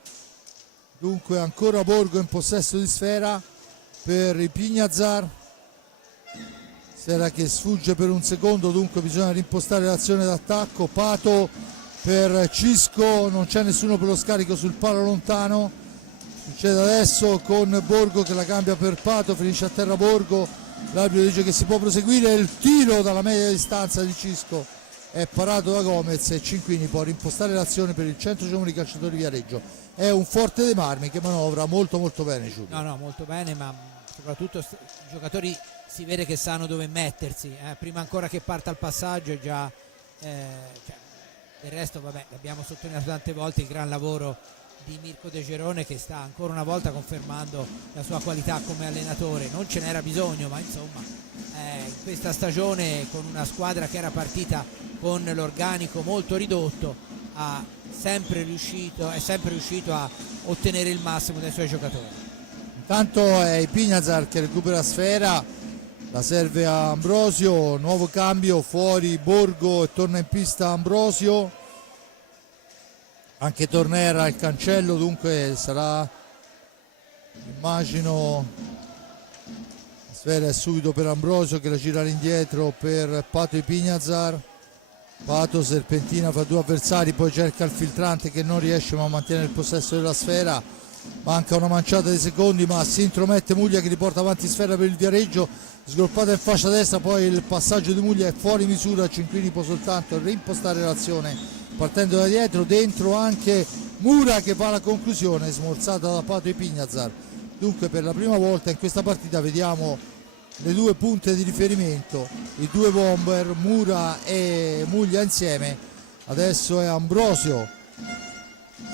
Dunque ancora Borgo in possesso di sfera per Ipiñazar, sfera che sfugge per un secondo, dunque bisogna rimpostare l'azione d'attacco. Pato per Cisco, non c'è nessuno per lo scarico sul palo lontano. Succede adesso con Borgo che la cambia per Pato, finisce a terra Borgo, l'arbitro dice che si può proseguire, il tiro dalla media distanza di Cisco è parato da Gomez e Cinquini può rimpostare l'azione per il centro giovani calciatori Viareggio. È un Forte dei Marmi che manovra molto bene, Giulio. No, molto bene, ma soprattutto i giocatori si vede che sanno dove mettersi, prima ancora che parta il passaggio è già del resto vabbè, abbiamo sottolineato tante volte il gran lavoro di Mirko De Gerone, che sta ancora una volta confermando la sua qualità come allenatore. Non ce n'era bisogno, ma insomma in questa stagione, con una squadra che era partita con l'organico molto ridotto, è sempre riuscito a ottenere il massimo dai suoi giocatori. Intanto è Ipiñazar che recupera sfera, la serve a Ambrosio, nuovo cambio, fuori Borgo e torna in pista Ambrosio, anche Tornera al cancello, dunque sarà, immagino, la sfera è subito per Ambrosio che la gira all'indietro per Pato Ipiñazar. Pato serpentina fra due avversari, poi cerca il filtrante che non riesce ma mantiene il possesso della sfera, manca una manciata di secondi ma si intromette Muglia che riporta avanti sfera per il Viareggio, sgolpata in fascia destra, poi il passaggio di Muglia è fuori misura, Cinquini può soltanto reimpostare l'azione partendo da dietro, dentro anche Mura che va alla conclusione, smorzata da Pato Ipiñazar. Dunque per la prima volta in questa partita vediamo le due punte di riferimento, i due bomber, Mura e Muglia insieme. Adesso è Ambrosio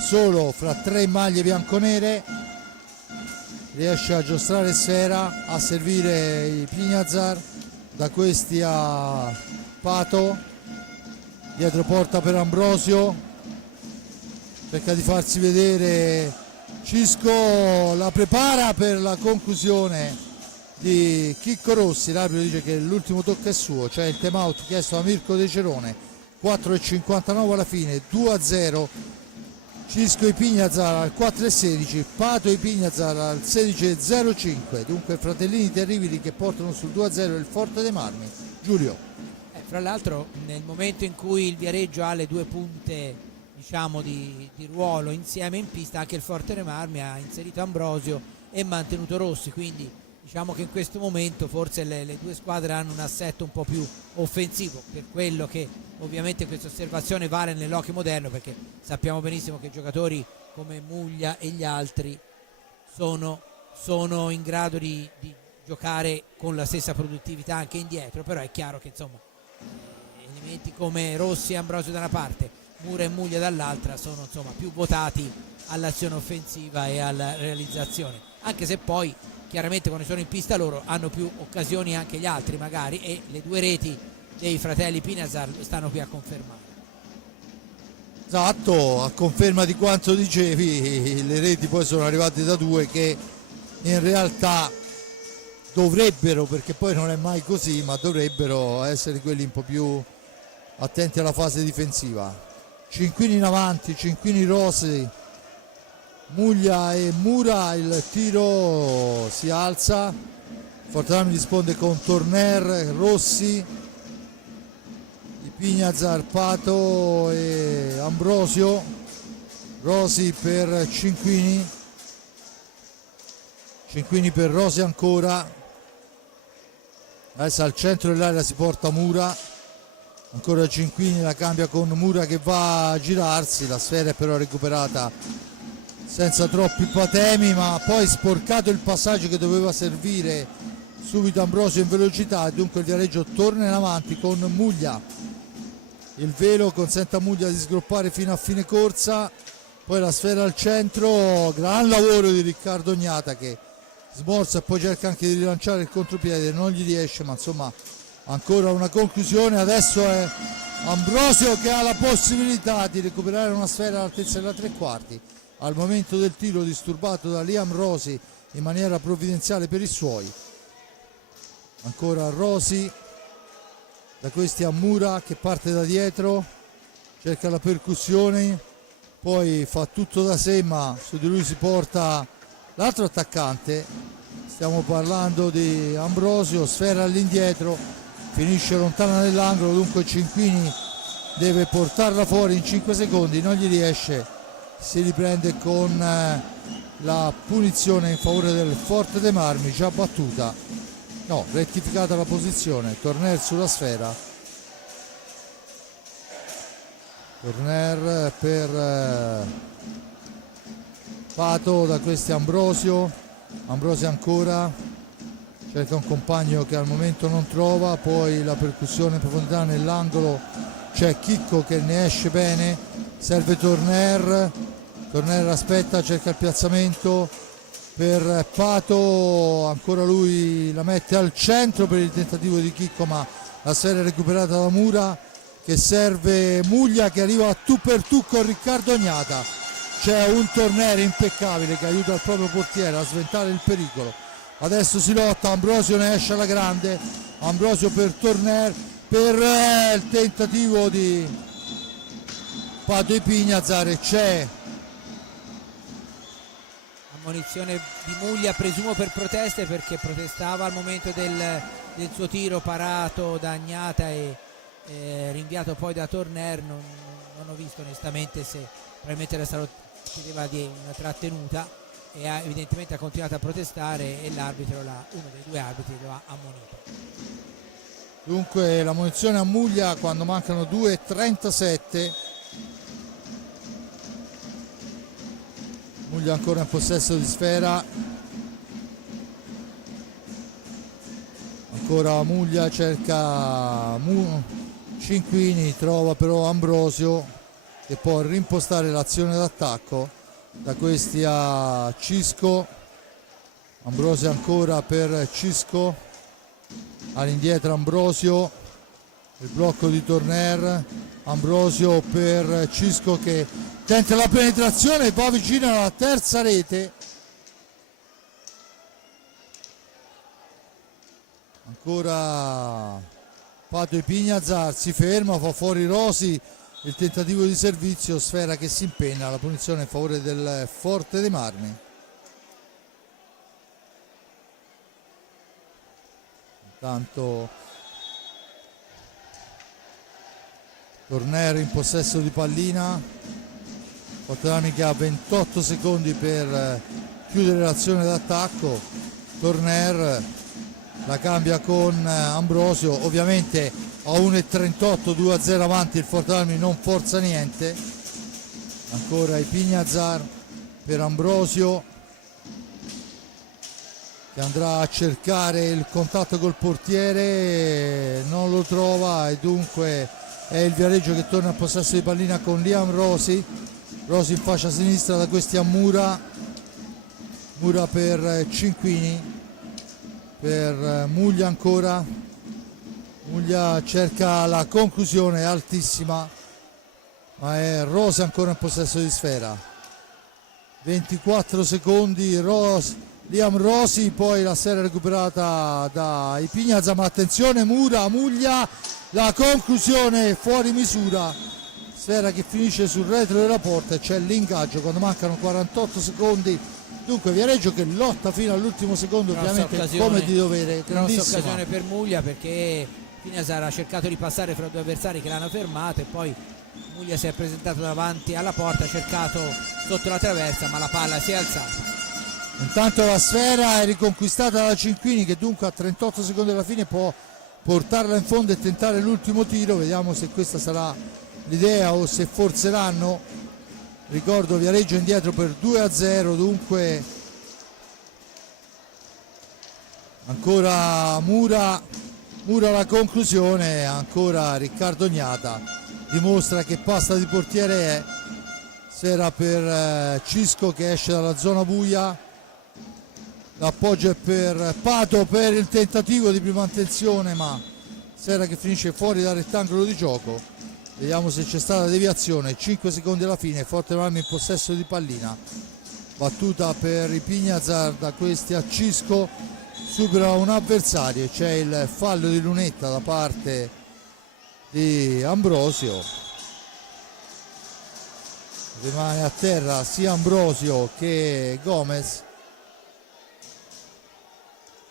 solo fra tre maglie bianconere, riesce a giostrare sfera, a servire Ipiñazar, da questi a Pato, dietro porta per Ambrosio, cerca di farsi vedere Cisco, la prepara per la conclusione di Chicco Rossi. L'arbitro dice che l'ultimo tocco è suo, cioè il time out chiesto da Mirko De Cerone. 4,59 alla fine, 2-0 Cisco Ipiñazar al 4,16, Pato Ipiñazar al 16,05. Dunque fratellini terribili che portano sul 2-0 il Forte dei Marmi. Giulio, fra l'altro nel momento in cui il Viareggio ha le due punte, diciamo, di ruolo insieme in pista, anche il Forte dei Marmi ha inserito Ambrosio e mantenuto Rossi, quindi diciamo che in questo momento forse le due squadre hanno un assetto un po' più offensivo, per quello che ovviamente questa osservazione vale nell'hockey moderno, perché sappiamo benissimo che giocatori come Muglia e gli altri sono in grado di giocare con la stessa produttività anche indietro, però è chiaro che insomma elementi come Rossi e Ambrosio da una parte, Mura e Muglia dall'altra sono insomma più votati all'azione offensiva e alla realizzazione, anche se poi chiaramente quando sono in pista loro hanno più occasioni anche gli altri magari, e le due reti dei fratelli Pinazar stanno qui a confermare. Esatto, a conferma di quanto dicevi, le reti poi sono arrivate da due che in realtà dovrebbero, perché poi non è mai così, ma dovrebbero essere quelli un po' più attenti alla fase difensiva. Cinquini in avanti, Cinquini, Rossi, Muglia e Mura, il tiro si alza, Fortanami risponde con Torner, Rossi, Pignazar, Pato e Ambrosio, Rosi per Cinquini, Cinquini per Rosi ancora, adesso al centro dell'area si porta Mura, ancora Cinquini, la cambia con Mura che va a girarsi, la sfera è però recuperata senza troppi patemi, ma poi sporcato il passaggio che doveva servire subito Ambrosio in velocità, e dunque il Viareggio torna in avanti con Muglia. Il velo consente a Muglia di sgroppare fino a fine corsa, poi la sfera al centro, gran lavoro di Riccardo Ognata che smorza e poi cerca anche di rilanciare il contropiede, non gli riesce, ma insomma ancora una conclusione. Adesso è Ambrosio che ha la possibilità di recuperare una sfera all'altezza della tre quarti, al momento del tiro disturbato da Liam Rosi in maniera provvidenziale per i suoi. Ancora Rosi, da questi a Mura che parte da dietro, cerca la percussione, poi fa tutto da sé, ma su di lui si porta l'altro attaccante, stiamo parlando di Ambrosio, sfera all'indietro, finisce lontana nell'angolo, dunque Cinquini deve portarla fuori in 5 secondi, non gli riesce, si riprende con la punizione in favore del Forte dei Marmi, già battuta, no, rettificata la posizione, Torner sulla sfera, Torner per Pato, da questi Ambrosio, Ambrosio ancora, cerca un compagno che al momento non trova, poi la percussione in profondità nell'angolo, c'è Chicco che ne esce bene, serve Torner, Torner aspetta, cerca il piazzamento per Pato, ancora lui la mette al centro per il tentativo di Chicco, ma la sfera è recuperata da Mura che serve Muglia che arriva a tu per tu con Riccardo Ognata. C'è un Torner impeccabile che aiuta il proprio portiere a sventare il pericolo. Adesso si lotta, Ambrosio ne esce alla grande, Ambrosio per Torner, per il tentativo di Pato e Pignazar, e c'è ammonizione di Muglia, presumo per proteste, perché protestava al momento del suo tiro parato da Agnata e rinviato poi da Torner. Non ho visto onestamente se probabilmente era stato, chiedeva di una trattenuta, e evidentemente ha continuato a protestare, e l'arbitro, uno dei due arbitri, lo ha ammonito. Dunque la munizione a Muglia quando mancano 2:37. Muglia ancora in possesso di sfera, ancora Muglia cerca Cinquini, trova però Ambrosio che può rimpostare l'azione d'attacco, da questi a Cisco, Ambrosio ancora per Cisco, all'indietro Ambrosio, il blocco di Torner, Ambrosio per Cisco che tenta la penetrazione e va vicino alla terza rete, ancora Pato e Pignazar, si ferma, fa fuori Rosi, il tentativo di servizio, sfera che si impenna, la punizione in favore del Forte dei Marmi. Intanto Torner in possesso di pallina, Fortanami che ha 28 secondi per chiudere l'azione d'attacco, Torner la cambia con Ambrosio, ovviamente a 1,38, 2-0 avanti, il Forte non forza niente. Ancora Ipiñazar per Ambrosio, che andrà a cercare il contatto col portiere, non lo trova e dunque è il Viareggio che torna a possesso di pallina con Liam Rossi. Rossi in fascia sinistra, da questi a Mura per Cinquini, per Muglia ancora. Muglia cerca la conclusione, altissima, ma è Rossi ancora in possesso di sfera. 24 secondi, Liam Rossi, poi la sfera recuperata da Ipiñazar, ma attenzione Muglia, la conclusione fuori misura, sfera che finisce sul retro della porta e c'è l'ingaggio quando mancano 48 secondi. Dunque Viareggio che lotta fino all'ultimo secondo, ovviamente come di dovere. Grossa occasione per Muglia, perché Ipiñazar ha cercato di passare fra due avversari che l'hanno fermato e poi Muglia si è presentato davanti alla porta, ha cercato sotto la traversa, ma la palla si è alzata. Intanto la sfera è riconquistata da Cinquini, che dunque a 38 secondi alla fine può portarla in fondo e tentare l'ultimo tiro. Vediamo se questa sarà l'idea o se forzeranno. Ricordo Viareggio indietro per 2-0, dunque ancora Mura la conclusione, ancora Riccardo Gnata dimostra che pasta di portiere è. Sfera per Cisco che esce dalla zona buia, l'appoggio è per Pato per il tentativo di prima attenzione, ma sfera che finisce fuori dal rettangolo di gioco. Vediamo se c'è stata deviazione. 5 secondi alla fine, Forte Marmi in possesso di pallina, battuta per Ipiñazar da questi a Cisco, supera un avversario, c'è il fallo di lunetta da parte di Ambrosio, rimane a terra sia Ambrosio che Gomez,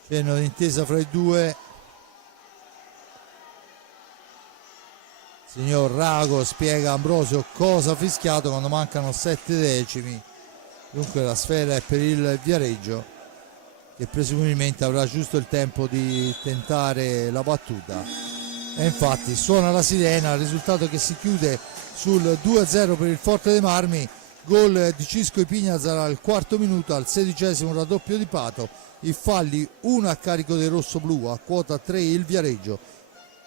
cenno d'intesa fra i due. Signor Rago spiega a Ambrosio cosa ha fischiato quando mancano 7 decimi. Dunque la sfera è per il Viareggio, che presumibilmente avrà giusto il tempo di tentare la battuta. E infatti suona la sirena, il risultato che si chiude sul 2-0 per il Forte dei Marmi. Gol di Cisco Ipiñazar al 4° minuto, al 16° raddoppio di Pato. I falli, uno a carico dei rossoblù, a quota 3 il Viareggio.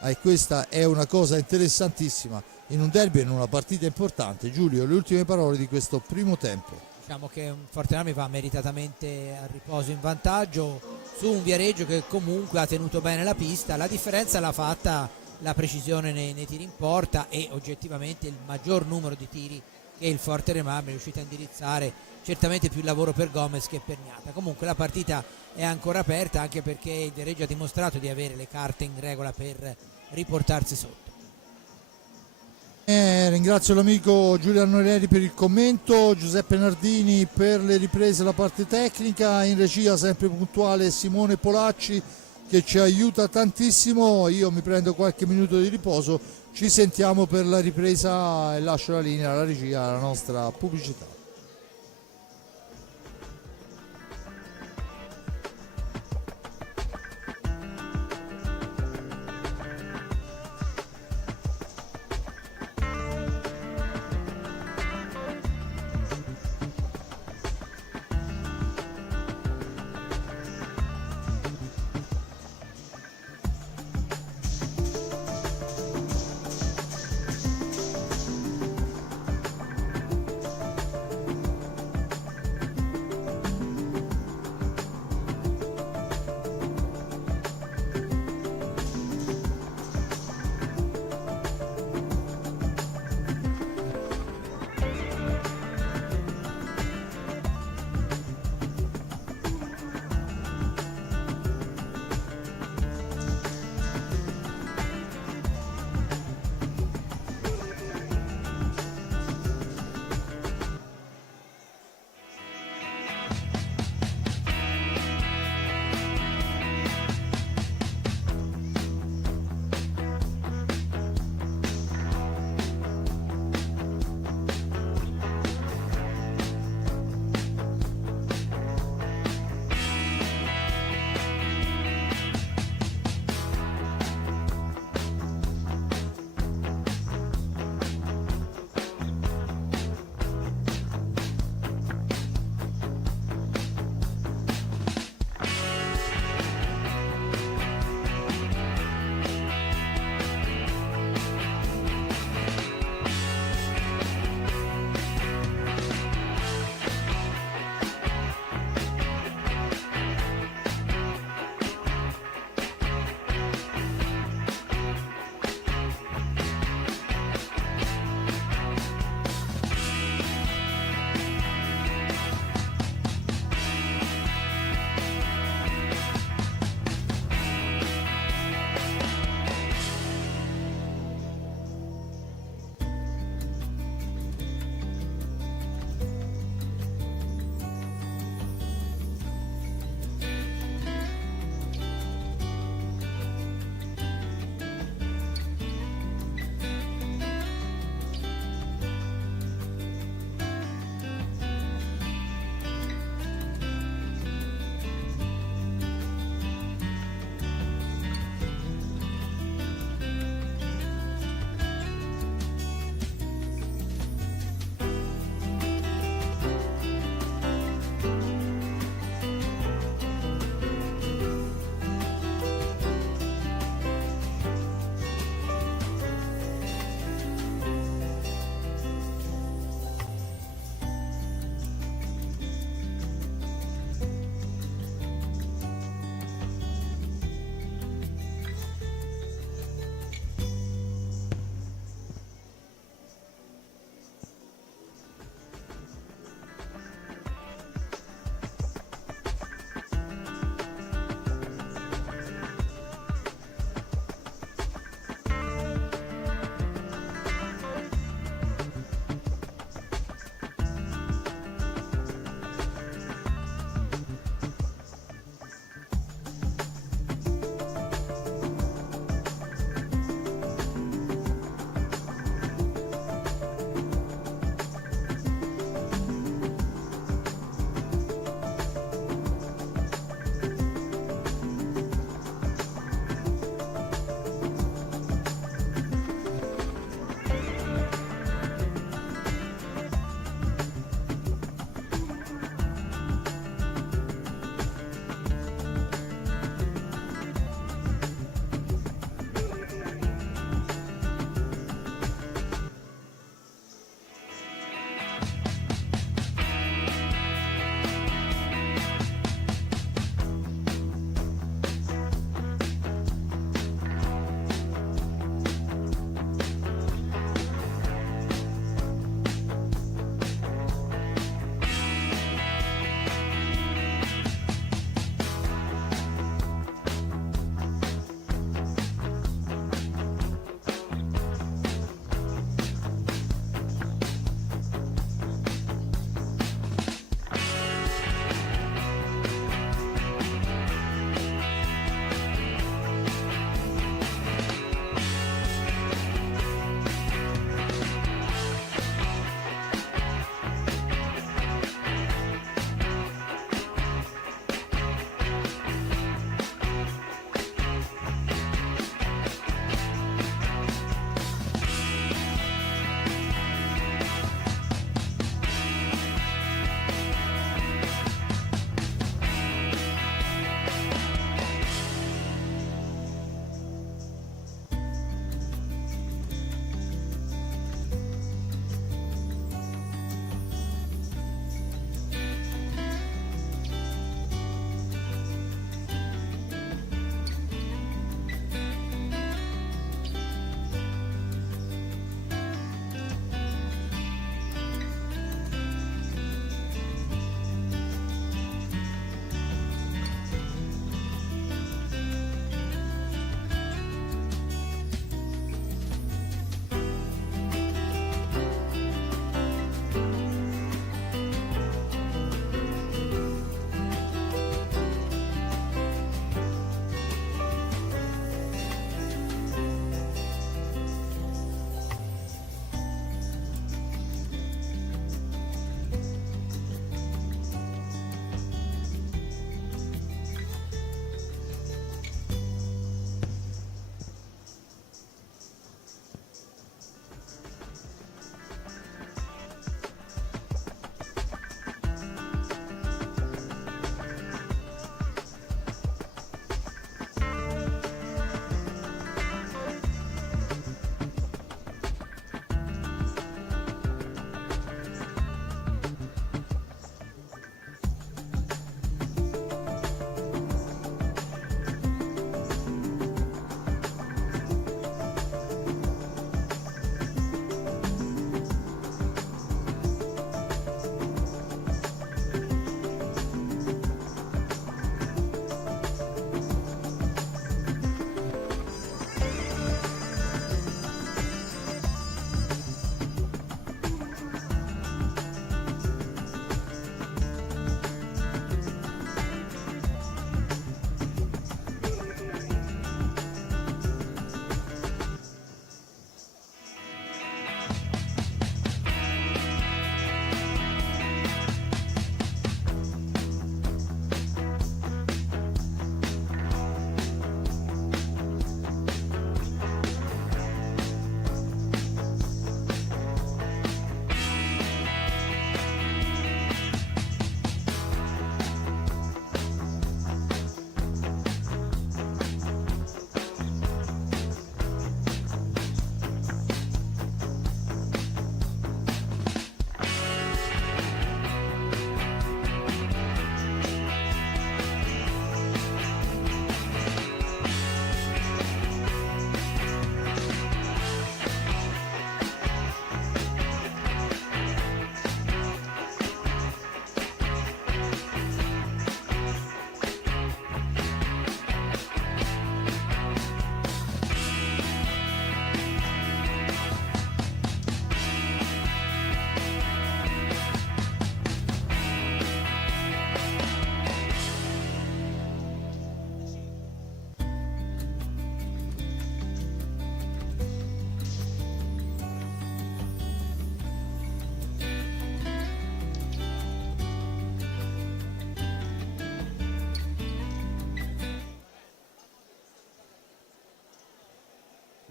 E questa è una cosa interessantissima in un derby e in una partita importante. Giulio, le ultime parole di questo primo tempo. Diciamo che un Forte Marmi va meritatamente a riposo in vantaggio su un Viareggio che comunque ha tenuto bene la pista. La differenza l'ha fatta la precisione nei tiri in porta e oggettivamente il maggior numero di tiri che il Forte Marmi è riuscito a indirizzare. Certamente più lavoro per Gomez che per Gnata. Comunque la partita è ancora aperta, anche perché il Viareggio ha dimostrato di avere le carte in regola per riportarsi sotto. Ringrazio l'amico Giuliano Neri per il commento, Giuseppe Nardini per le riprese e la parte tecnica, in regia sempre puntuale Simone Polacci che ci aiuta tantissimo. Io mi prendo qualche minuto di riposo, ci sentiamo per la ripresa e lascio la linea alla regia, alla nostra pubblicità.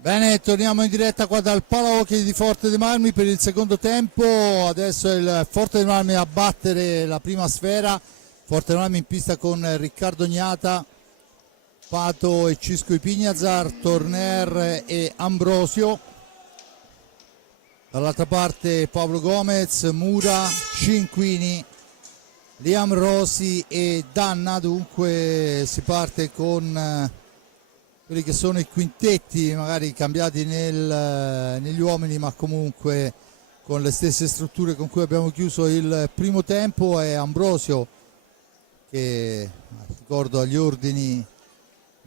Bene, torniamo in diretta qua dal Palahockey di Forte dei Marmi per il secondo tempo. Adesso è il Forte dei Marmi a battere la prima sfera. Forte dei Marmi in pista con Riccardo Gnata, Pato e Cisco Ipignazar, Torner e Ambrosio. Dall'altra parte Paolo Gomez, Mura, Cinquini, Liam Rosi e Danna. Dunque si parte con quelli che sono i quintetti magari cambiati negli uomini, ma comunque con le stesse strutture con cui abbiamo chiuso il primo tempo. È Ambrosio che, ricordo, agli ordini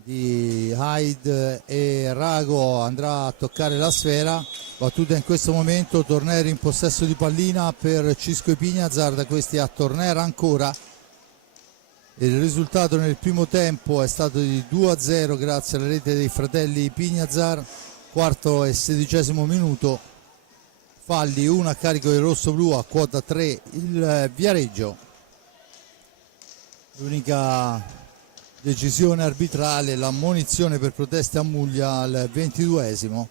di Hyde e Rago andrà a toccare la sfera. Battuta in questo momento, Torner in possesso di pallina per Cisco Ipignazar, da questi a Torner ancora. Il risultato nel primo tempo è stato di 2-0 grazie alla rete dei fratelli Ipignazar. Quarto e 16° minuto, falli, uno a carico del rosso-blu, a quota 3 il Viareggio. L'unica decisione arbitrale, l'ammonizione per proteste a Muglia al 22°.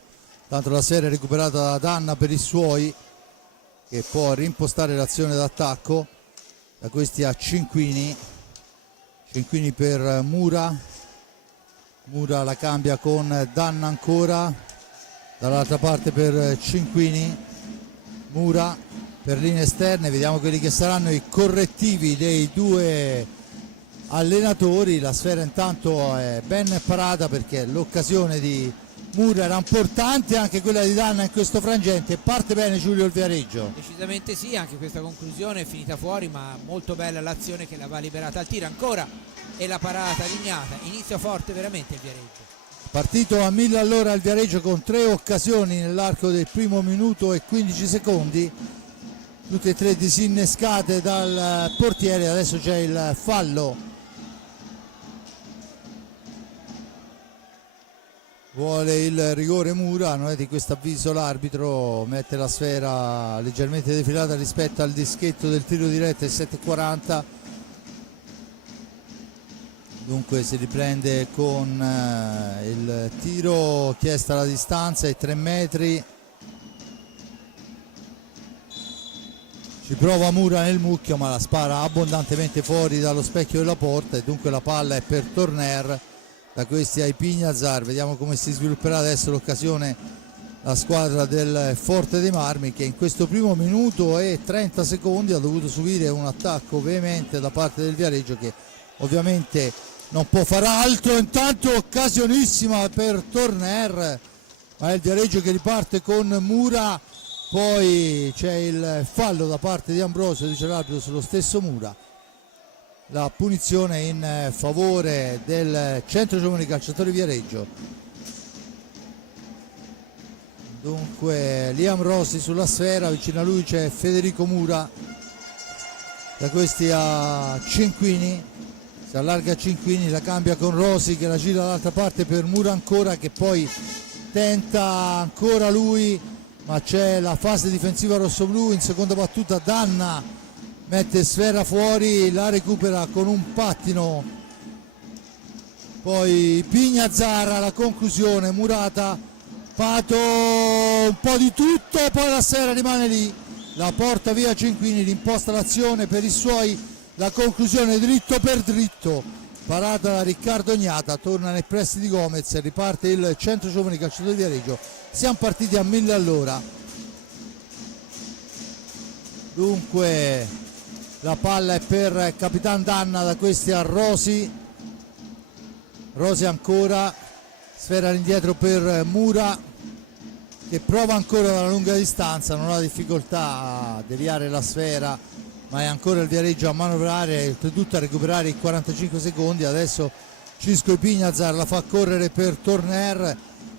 Tanto la serie recuperata da Danna per i suoi, che può rimpostare l'azione d'attacco. Da questi a Cinquini per Mura la cambia con Danna ancora, dall'altra parte per Cinquini, Mura per linee esterne. Vediamo quelli che saranno i correttivi dei due allenatori. La sfera intanto è ben parata perché l'occasione di Mura era importante, anche quella di Danna in questo frangente. Parte bene Giulio il Viareggio. Decisamente sì, anche questa conclusione è finita fuori, ma molto bella l'azione che l'aveva liberata al tiro ancora, e la parata lignata. Inizio forte veramente il Viareggio. Partito a 1000 all'ora il Viareggio con 3 occasioni nell'arco del primo minuto e 15 secondi, tutte e 3 disinnescate dal portiere. Adesso c'è il fallo. Vuole il rigore Mura, non è di questo avviso l'arbitro, mette la sfera leggermente defilata rispetto al dischetto del tiro diretto, è 7:40. Dunque si riprende con il tiro, chiesta la distanza, ai 3 metri. Ci prova Mura nel mucchio, ma la spara abbondantemente fuori dallo specchio della porta, e dunque la palla è per Torner. Da questi ai Ipignazar. Vediamo come si svilupperà adesso l'occasione la squadra del Forte dei Marmi, che in questo primo minuto e 30 secondi ha dovuto subire un attacco veemente da parte del Viareggio, che ovviamente non può far altro. Intanto occasionissima per Torner, ma è il Viareggio che riparte con Mura. Poi c'è il fallo da parte di Ambrosio, dice l'arbitro, sullo stesso Mura. La punizione in favore del Centro Giovani Calciatori Viareggio. Dunque Liam Rossi sulla sfera, vicino a lui c'è Federico Mura. Da questi a Cinquini, si allarga Cinquini, la cambia con Rossi che la gira dall'altra parte per Mura ancora, che poi tenta ancora lui, ma c'è la fase difensiva rossoblù. In seconda battuta Danna mette sfera fuori, la recupera con un pattino. Poi Ipignazar alla conclusione, Murata, Pato, un po' di tutto, poi la sfera rimane lì, la porta via Cinquini, rimposta l'azione per i suoi, la conclusione dritto per dritto, parata da Riccardo Gnata, torna nei pressi di Gomez e riparte il Centro Giovani Calciatori Viareggio. Siamo partiti a 1000 all'ora. Dunque la palla è per Capitan Danna, da questi a Rosi ancora, sfera all'indietro per Mura, che prova ancora dalla lunga distanza, non ha difficoltà a deviare la sfera, ma è ancora il Viareggio a manovrare e oltretutto a recuperare i 45 secondi. Adesso Cisco Ipignazar la fa correre per Torner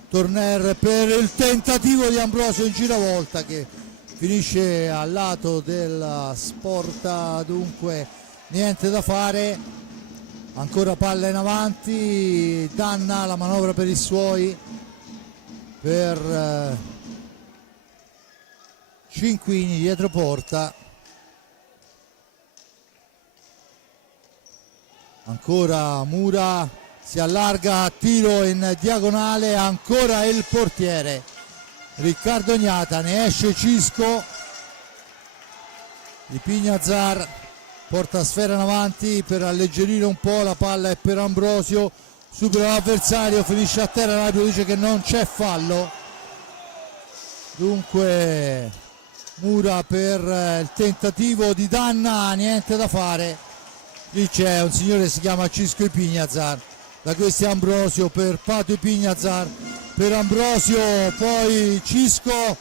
per il tentativo di Ambrosio in giravolta, che finisce al lato della sporta. Dunque niente da fare, ancora palla in avanti, Danna, la manovra per i suoi, per Cinquini dietro porta, ancora Mura, si allarga a tiro in diagonale, ancora il portiere Riccardo Gnata, ne esce Cisco, di Pignazar porta sfera in avanti per alleggerire un po', la palla è per Ambrosio, supera l'avversario, finisce a terra, l'arbitro dice che non c'è fallo, dunque Mura per il tentativo di Danna, niente da fare, lì c'è un signore che si chiama Cisco Ipignazar, da questi Ambrosio per Pato Ipignazar, per Ambrosio, poi Cisco,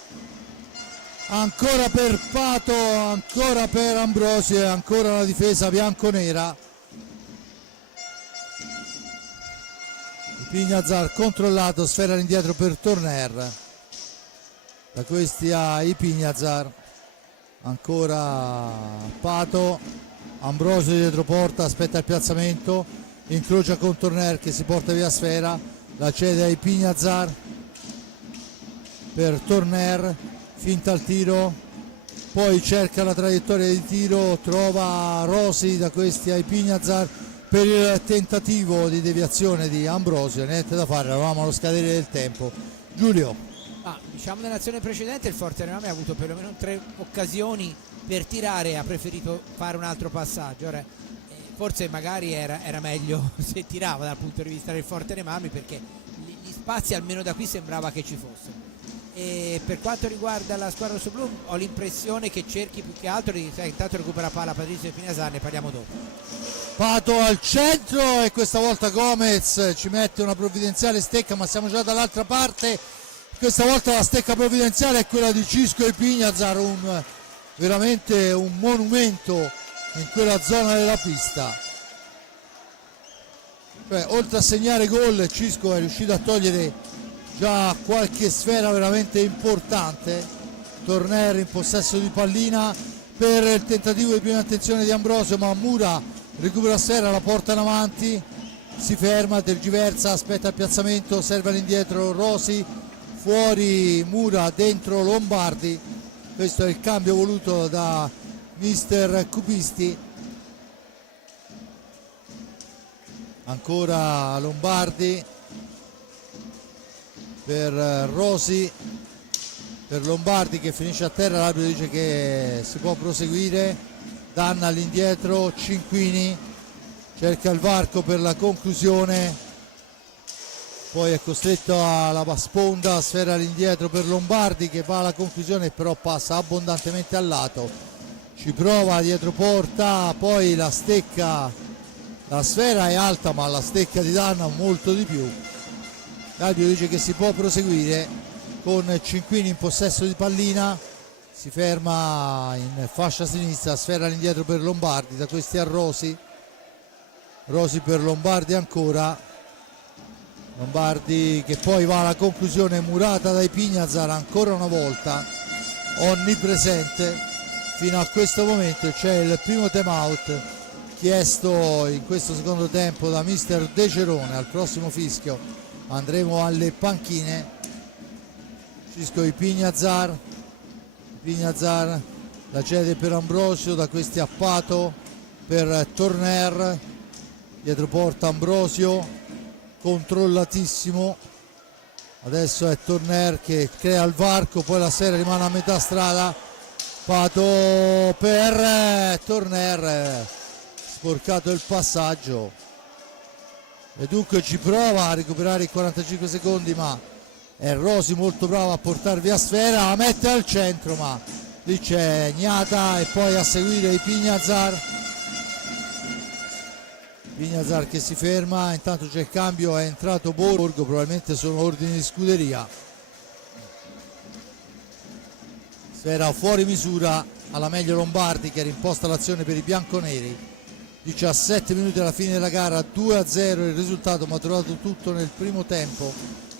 ancora per Pato, ancora per Ambrosio e ancora la difesa bianconera. Ipignazar controllato, sfera all'indietro per Torner, da questi a Ipignazar, ancora Pato, Ambrosio dietro porta, aspetta il piazzamento, incrocia con Torner che si porta via sfera, la cede a Ipignazar per Torner, finta al tiro, poi cerca la traiettoria di tiro, trova Rosi, da questi a Ipignazar per il tentativo di deviazione di Ambrosio, niente da fare, eravamo allo scadere del tempo. Giulio. Diciamo nell'azione precedente il Forterename ha avuto perlomeno 3 occasioni per tirare, ha preferito fare un altro passaggio. Ora, forse magari era meglio se tirava dal punto di vista del Forterename, perché gli spazi almeno da qui sembrava che ci fossero. E per quanto riguarda la squadra rossoblu ho l'impressione che cerchi più che altro di intanto recupera palla Patrizio Pignazar, ne parliamo dopo. Pato al centro e questa volta Gomez ci mette una provvidenziale stecca, ma siamo già dall'altra parte. Questa volta la stecca provvidenziale è quella di Cisco Ipignazar, veramente un monumento in quella zona della pista. Cioè, oltre a segnare gol, Cisco è riuscito a togliere già qualche sfera veramente importante. Torner in possesso di pallina per il tentativo di prima attenzione di Ambrosio, ma Mura recupera la sfera, la porta in avanti, si ferma, tergiversa, aspetta il piazzamento, serve all'indietro Rosi, fuori Mura, dentro Lombardi. Questo è il cambio voluto da mister Cupisti. Ancora Lombardi per Rosi, per Lombardi che finisce a terra, l'arbitro dice che si può proseguire. Danna all'indietro, Cinquini cerca il varco per la conclusione, poi è costretto alla sponda, sfera all'indietro per Lombardi che va alla conclusione, però passa abbondantemente al lato, ci prova dietro porta, poi la stecca, la sfera è alta ma la stecca di Danna molto di più. L'arbitro dice che si può proseguire con Cinquini in possesso di pallina, si ferma in fascia sinistra, sfera all'indietro per Lombardi, da questi a Rosi, Rosi per Lombardi ancora, Lombardi che poi va alla conclusione, murata dai Pignazar ancora una volta, onnipresente fino a questo momento. C'è il primo time out chiesto in questo secondo tempo da mister De Cerone. Al prossimo fischio andremo alle panchine. Cisco Ipignazar, Pignazar la cede per Ambrosio, da questi a Pato per Torner, dietro porta Ambrosio, controllatissimo, adesso è Torner che crea il varco, poi la serie rimane a metà strada, Pato per Torner, sporcato il passaggio e dunque ci prova a recuperare i 45 secondi, ma è Rosi molto bravo a portare via sfera, la mette al centro, ma lì c'è Gnata e poi a seguire Ipignazar. Pignazar che si ferma, intanto c'è il cambio, è entrato Borgo, probabilmente sono ordini di scuderia. Sfera fuori misura, alla meglio Lombardi che rimposta l'azione per i bianconeri. 17 minuti alla fine della gara, 2-0 il risultato, maturato tutto nel primo tempo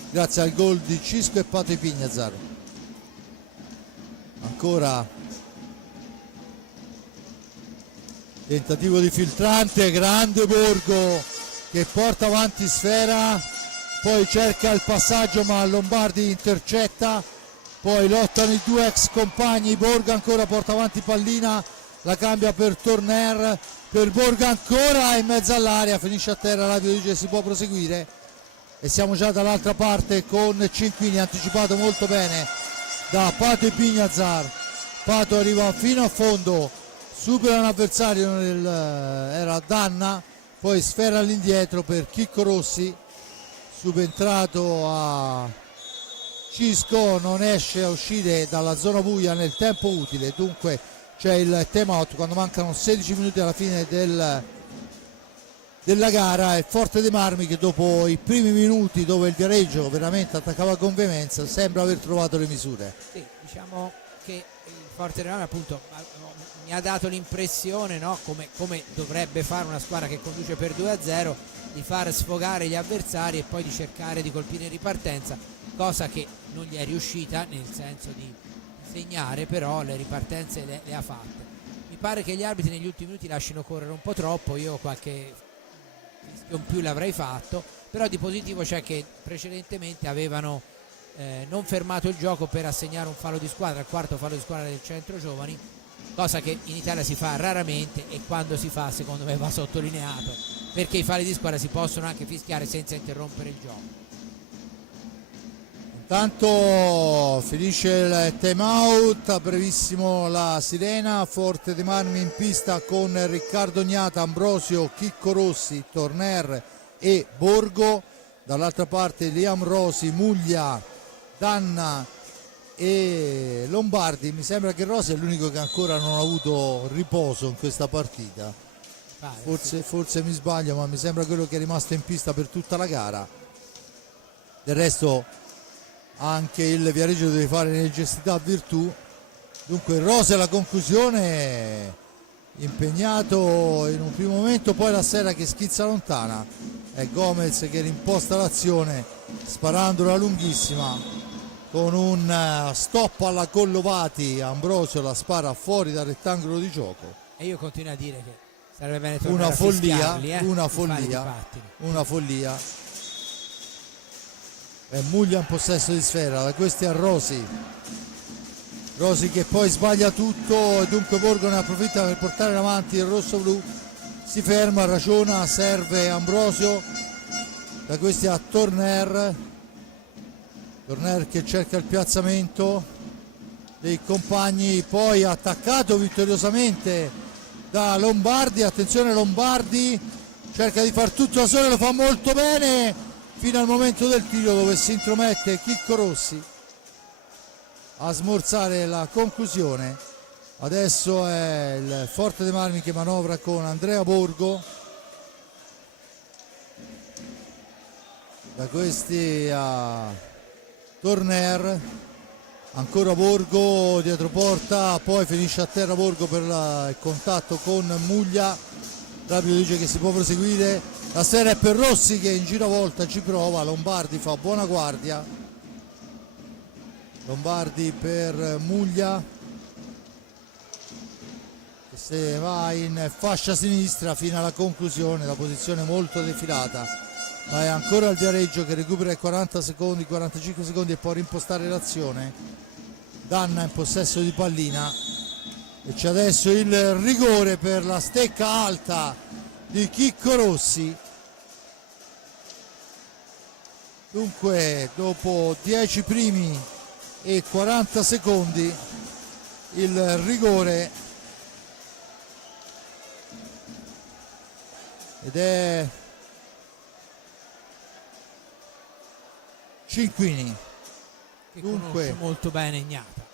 grazie al gol di Cisco e Pato Ipignazar. Ancora tentativo di filtrante, grande Borgo che porta avanti sfera, poi cerca il passaggio ma Lombardi intercetta, poi lottano i due ex compagni, Borgo ancora porta avanti pallina, la cambia per Torner per Borgo ancora in mezzo all'area, finisce a terra, l'arbitro dice si può proseguire e siamo già dall'altra parte con Cinquini, anticipato molto bene da Pato e Pignazar. Pato arriva fino a fondo, supera un avversario, era Danna, poi sfera all'indietro per Chicco Rossi, subentrato a Cisco, non esce a uscire dalla zona buia nel tempo utile, dunque c'è il time out quando mancano 16 minuti alla fine della gara. È Forte dei Marmi che dopo i primi minuti dove il Viareggio veramente attaccava con veemenza sembra aver trovato le misure. Sì, diciamo che il Forte dei Marmi appunto mi ha dato l'impressione, no, come dovrebbe fare una squadra che conduce per 2-0, di far sfogare gli avversari e poi di cercare di colpire in ripartenza, cosa che non gli è riuscita, nel senso di segnare, però le ripartenze le ha fatte. Mi pare che gli arbitri negli ultimi minuti lasciano correre un po' troppo, io qualche rischio in più l'avrei fatto, però di positivo c'è che precedentemente avevano non fermato il gioco per assegnare un fallo di squadra, il quarto fallo di squadra del Centro Giovani, cosa che in Italia si fa raramente e quando si fa secondo me va sottolineato, perché i falli di squadra si possono anche fischiare senza interrompere il gioco. Intanto finisce il time out, a brevissimo la sirena. Forte dei Marmi in pista con Riccardo Gnata, Ambrosio, Chicco Rossi, Torner e Borgo, dall'altra parte Liam Rosi, Muglia, Danna e Lombardi. Mi sembra che Rosi è l'unico che ancora non ha avuto riposo in questa partita, forse mi sbaglio, ma mi sembra quello che è rimasto in pista per tutta la gara. Del resto anche il Viareggio deve fare necessità virtù, dunque Rosi alla conclusione, impegnato in un primo momento, poi la Serra che schizza lontana, è Gomez che rimposta l'azione sparandola lunghissima con un stop alla Collovati. Ambrosio la spara fuori dal rettangolo di gioco E io continuo a dire che sarebbe bene tornare una a follia, fischiarli, una follia. È Muglia in possesso di sfera, da questi a Rosi che poi sbaglia tutto e dunque Borgo ne approfitta per portare in avanti il rosso-blu, si ferma, ragiona, serve Ambrosio, da questi a Torner che cerca il piazzamento dei compagni, poi attaccato vittoriosamente da Lombardi. Attenzione, Lombardi cerca di far tutto da solo, lo fa molto bene fino al momento del tiro dove si intromette Chicco Rossi a smorzare la conclusione. Adesso è il Forte dei Marmi che manovra con Andrea Borgo, da questi a Torner, ancora Borgo dietro porta, poi finisce a terra Borgo per il contatto con Muglia. L'arbitro dice che si può proseguire, la serie è per Rossi che in giravolta ci prova, Lombardi fa buona guardia, Lombardi per Muglia che se va in fascia sinistra fino alla conclusione, la posizione molto defilata, ma è ancora il Viareggio che recupera i 40 secondi, 45 secondi e può rimpostare l'azione. Danna in possesso di pallina e c'è adesso il rigore per la stecca alta di Chicco Rossi. Dunque dopo 10 primi e 40 secondi il rigore, ed è Cinquini che dunque conosce molto bene Gnata,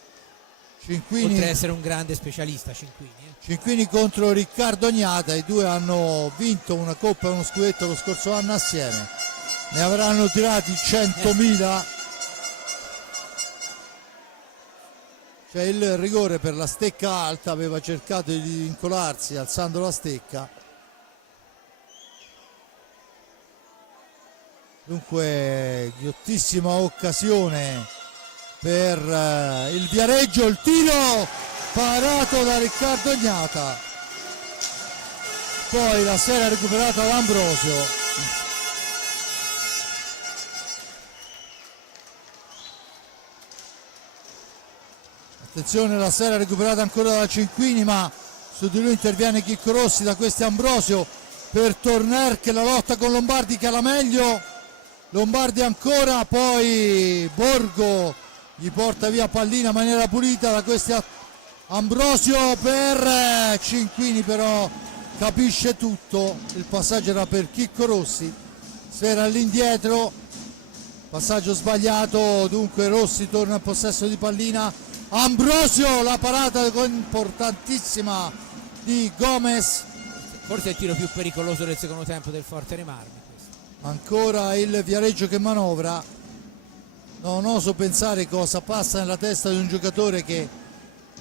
Cinquini, oltre ad essere un grande specialista Cinquini contro Riccardo Gnata. I due hanno vinto una coppa e uno scudetto lo scorso anno assieme, ne avranno tirati 100.000. C'è il rigore per la stecca alta, aveva cercato di vincolarsi alzando la stecca, dunque ghiottissima occasione per il Viareggio, il tiro parato da Riccardo Gnata, poi la serie recuperata da Ambrosio. Attenzione, la serie recuperata ancora da Cinquini, ma su di lui interviene Chicco Rossi, da questi Ambrosio per Torner che la lotta con Lombardi, che è la meglio. Lombardi ancora, poi Borgo gli porta via pallina in maniera pulita, da questi Ambrosio per Cinquini, però capisce tutto, il passaggio era per Chicco Rossi, sfera all'indietro, passaggio sbagliato, dunque Rossi torna in possesso di pallina. Ambrosio, la parata importantissima di Gomez, forse è il tiro più pericoloso del secondo tempo del Forte Marmi. ancora il Viareggio che manovra. Non oso pensare cosa passa nella testa di un giocatore che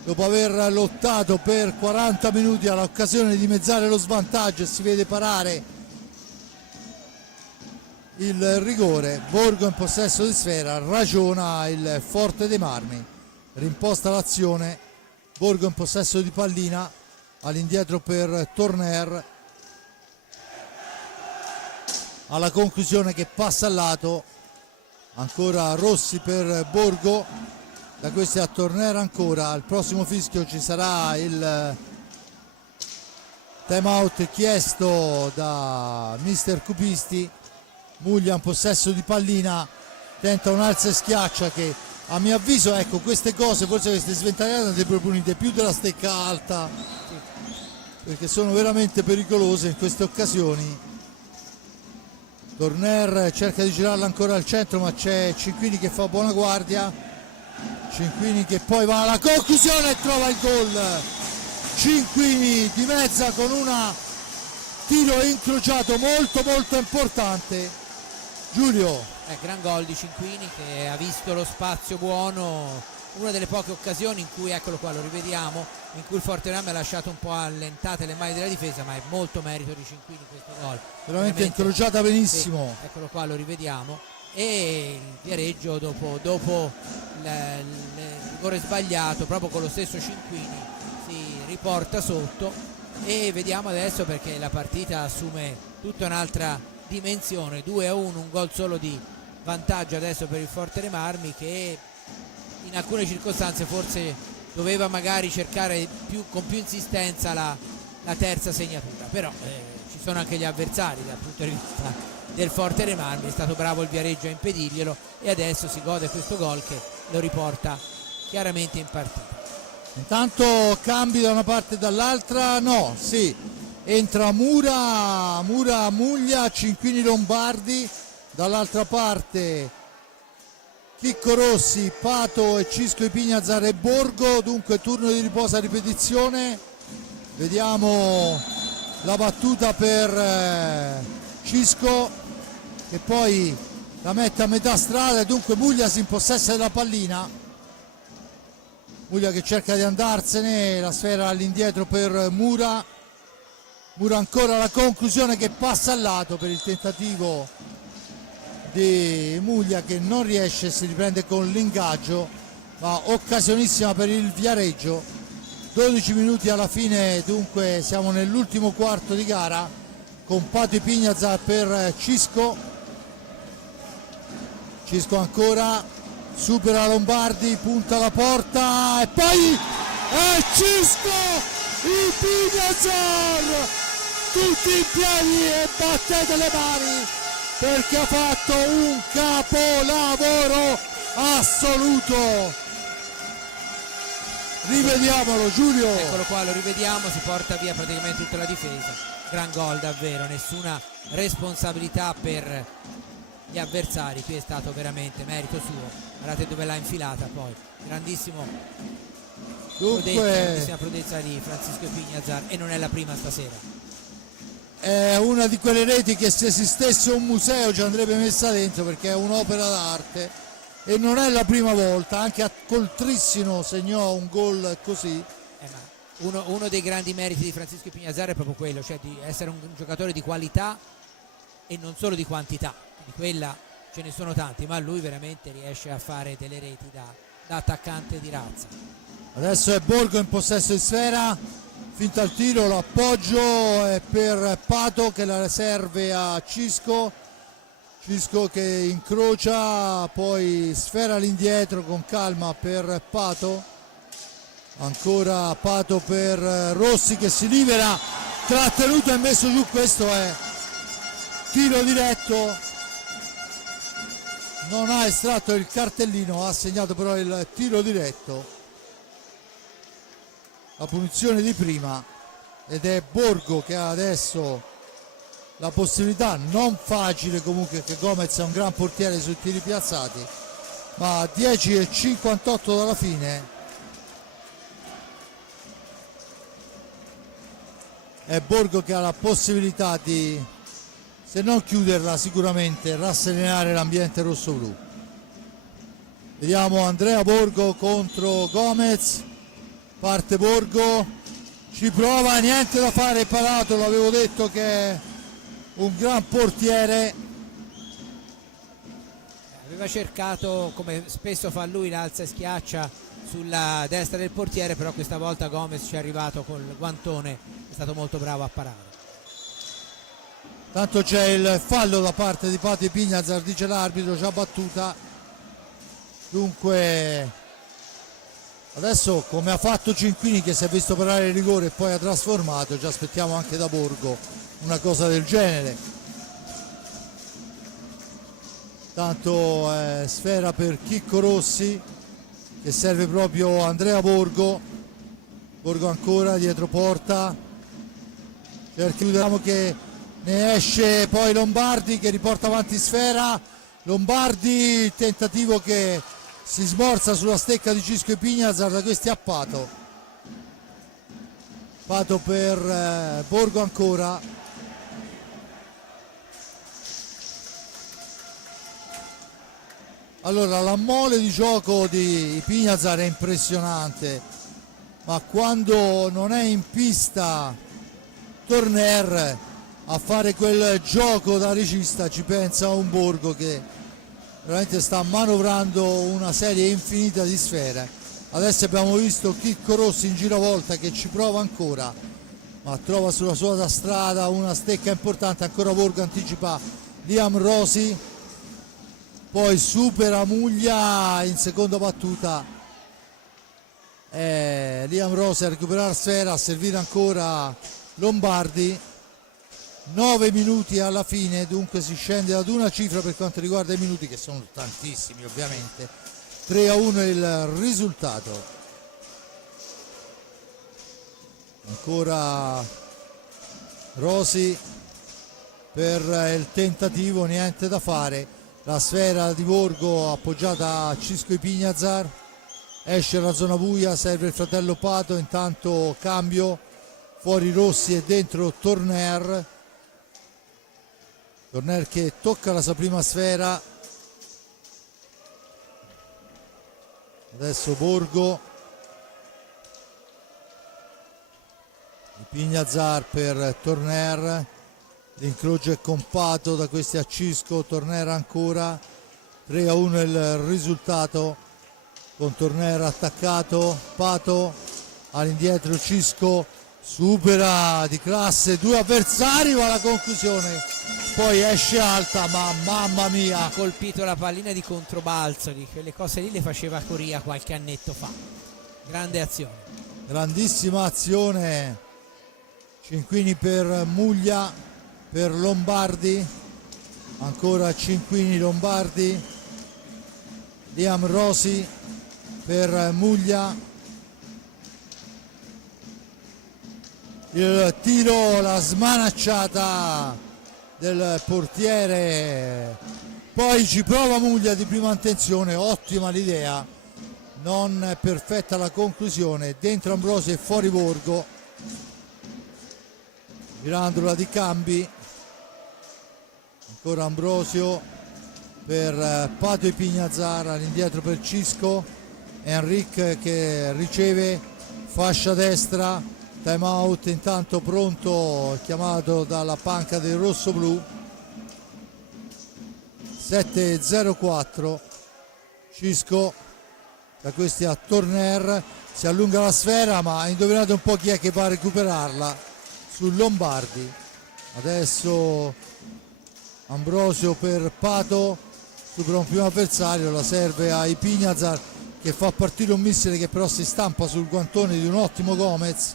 dopo aver lottato per 40 minuti ha l'occasione di dimezzare lo svantaggio e si vede parare il rigore. Borgo in possesso di sfera, ragiona il Forte dei Marmi, rimposta l'azione, Borgo in possesso di pallina, all'indietro per Torner, alla conclusione che passa al lato, ancora Rossi per Borgo, da questi a Torner ancora. Al prossimo fischio ci sarà il time out chiesto da mister Cupisti. Muglia in possesso di pallina, tenta un alza e schiaccia che a mio avviso, ecco, queste cose, forse queste sventagliate le proponite più della stecca alta, perché sono veramente pericolose in queste occasioni. Torner cerca di girarla ancora al centro, ma c'è Cinquini che fa buona guardia, Cinquini che poi va alla conclusione e trova il gol. Cinquini dimezza con un tiro incrociato molto molto importante. Giulio, gran gol di Cinquini che ha visto lo spazio buono, una delle poche occasioni in cui, eccolo qua, lo rivediamo, in cui il Forte ha lasciato un po' allentate le mani della difesa, ma è molto merito di Cinquini questo gol. veramente incrociata benissimo. Sì, eccolo qua, lo rivediamo. E il Viareggio dopo il rigore sbagliato, proprio con lo stesso Cinquini, si riporta sotto, e vediamo adesso perché la partita assume tutta un'altra dimensione. 2-1, un gol solo di vantaggio adesso per il Forte Marmi, che in alcune circostanze forse doveva magari cercare con più insistenza la terza segnatura, però ci sono anche gli avversari dal punto di vista del Forte Marmi. È stato bravo il Viareggio a impedirglielo e adesso si gode questo gol che lo riporta chiaramente in partita. Intanto cambi da una parte e dall'altra, no, sì, entra Mura, Muglia, Cinquini, Lombardi, dall'altra parte Chicco Rossi, Pato e Cisco Ipignazar e Borgo, dunque turno di riposo a ripetizione. Vediamo la battuta per Cisco che poi la mette a metà strada e dunque Muglia si impossessa della pallina. Muglia che cerca di andarsene, la sfera all'indietro per Mura. Mura ancora la conclusione che passa al lato per il tentativo di Muglia che non riesce, si riprende con l'ingaggio, ma occasionissima per il Viareggio. 12 minuti alla fine, dunque siamo nell'ultimo quarto di gara, con Pato Ipignazar per Cisco. Cisco ancora, supera Lombardi, punta la porta e poi è Cisco Ipignazar, tutti in piedi e battete le mani perché ha fatto un capolavoro assoluto. Rivediamolo, Giulio. Eccolo qua, lo rivediamo, si porta via praticamente tutta la difesa. Gran gol davvero, nessuna responsabilità per gli avversari, qui è stato veramente merito suo. Guardate dove l'ha infilata poi, grandissima prudenza di Francisco Ipignazar, e non è la prima stasera. È una di quelle reti che se esistesse un museo ci andrebbe messa dentro, perché è un'opera d'arte e non è la prima volta, anche a Coltrissino segnò un gol così. Ma uno dei grandi meriti di Francisco Ipignazar è proprio quello, cioè di essere un giocatore di qualità e non solo di quantità. Di quella ce ne sono tanti, ma lui veramente riesce a fare delle reti da attaccante di razza. Adesso è Borgo in possesso di sfera, finta il tiro, l'appoggio è per Pato che la serve a Cisco. Cisco che incrocia, poi sfera all'indietro con calma per Pato. ancora Pato per Rossi che si libera, trattenuto e messo giù. Questo è tiro diretto, non ha estratto il cartellino, ha segnato però il tiro diretto, la punizione di prima, ed è Borgo che ha adesso la possibilità, non facile comunque, che Gomez è un gran portiere sui tiri piazzati, ma a 10:58 dalla fine è Borgo che ha la possibilità di, se non chiuderla, sicuramente rasserenare l'ambiente rosso-blu. Vediamo Andrea Borgo contro Gomez, parte Borgo, ci prova, niente da fare, parato, l'avevo detto che è un gran portiere. Aveva cercato, come spesso fa lui, l'alza e schiaccia sulla destra del portiere, però questa volta Gomez ci è arrivato col guantone, è stato molto bravo a parare. Tanto c'è il fallo da parte di Pato Ipignazar, dice l'arbitro, già battuta. Dunque adesso, come ha fatto Cinquini che si è visto parare il rigore e poi ha trasformato, ci aspettiamo anche da Borgo una cosa del genere. Tanto sfera per Chicco Rossi che serve proprio Andrea Borgo. Borgo ancora dietro porta, vediamo che ne esce poi Lombardi che riporta avanti sfera. Lombardi, tentativo che si smorza sulla stecca di Cisco Ipignazar, da questi a Pato. Pato per Borgo ancora. Allora, la mole di gioco di Ipignazar è impressionante, ma quando non è in pista Torner a fare quel gioco da regista ci pensa un Borgo che veramente sta manovrando una serie infinita di sfere. Adesso abbiamo visto Chicco Rossi in giravolta che ci prova ancora, ma trova sulla sua strada una stecca importante. Ancora Borgo, anticipa Liam Rosi, poi supera Muglia in seconda battuta. Liam Rosi a recuperare sfera, a servire ancora Lombardi. 9 minuti alla fine, dunque si scende ad una cifra per quanto riguarda i minuti, che sono tantissimi ovviamente. 3-1 il risultato. Ancora Rosi per il tentativo, niente da fare. La sfera di Borgo appoggiata a Cisco Ipignazar, esce la zona buia, serve il fratello Pato, intanto cambio, fuori Rossi e dentro Torner che tocca la sua prima sfera. Adesso Borgo, Ipignazar per Torner, l'incrocio è compato da questi a Cisco. Torner ancora, 3-1 il risultato, con Torner attaccato. Pato all'indietro, Cisco supera di classe 2 avversari, ma la conclusione poi esce alta, ma mamma mia, Ha colpito la pallina di controbalzo, di quelle cose lì le faceva Coria qualche annetto fa. Grande azione, grandissima azione. Cinquini per Muglia, per Lombardi, ancora Cinquini, Lombardi, Liam Rosi per Muglia. Il tiro, la smanacciata del portiere, poi ci prova Muglia di prima intenzione, ottima l'idea, non perfetta la conclusione, dentro Ambrosio e fuori Borgo. Girandola di Cambi, ancora Ambrosio per Pato Ipignazar, all'indietro per Cisco, Enric che riceve fascia destra, time out intanto pronto, chiamato dalla panca del rosso-blu. 7-0-4, Cisco da questi a Torner, si allunga la sfera, ma indovinate un po' chi è che va a recuperarla, su Lombardi. Adesso Ambrosio per Pato, supera un primo avversario, la serve a Ipignazar che fa partire un missile che però si stampa sul guantone di un ottimo Gomez.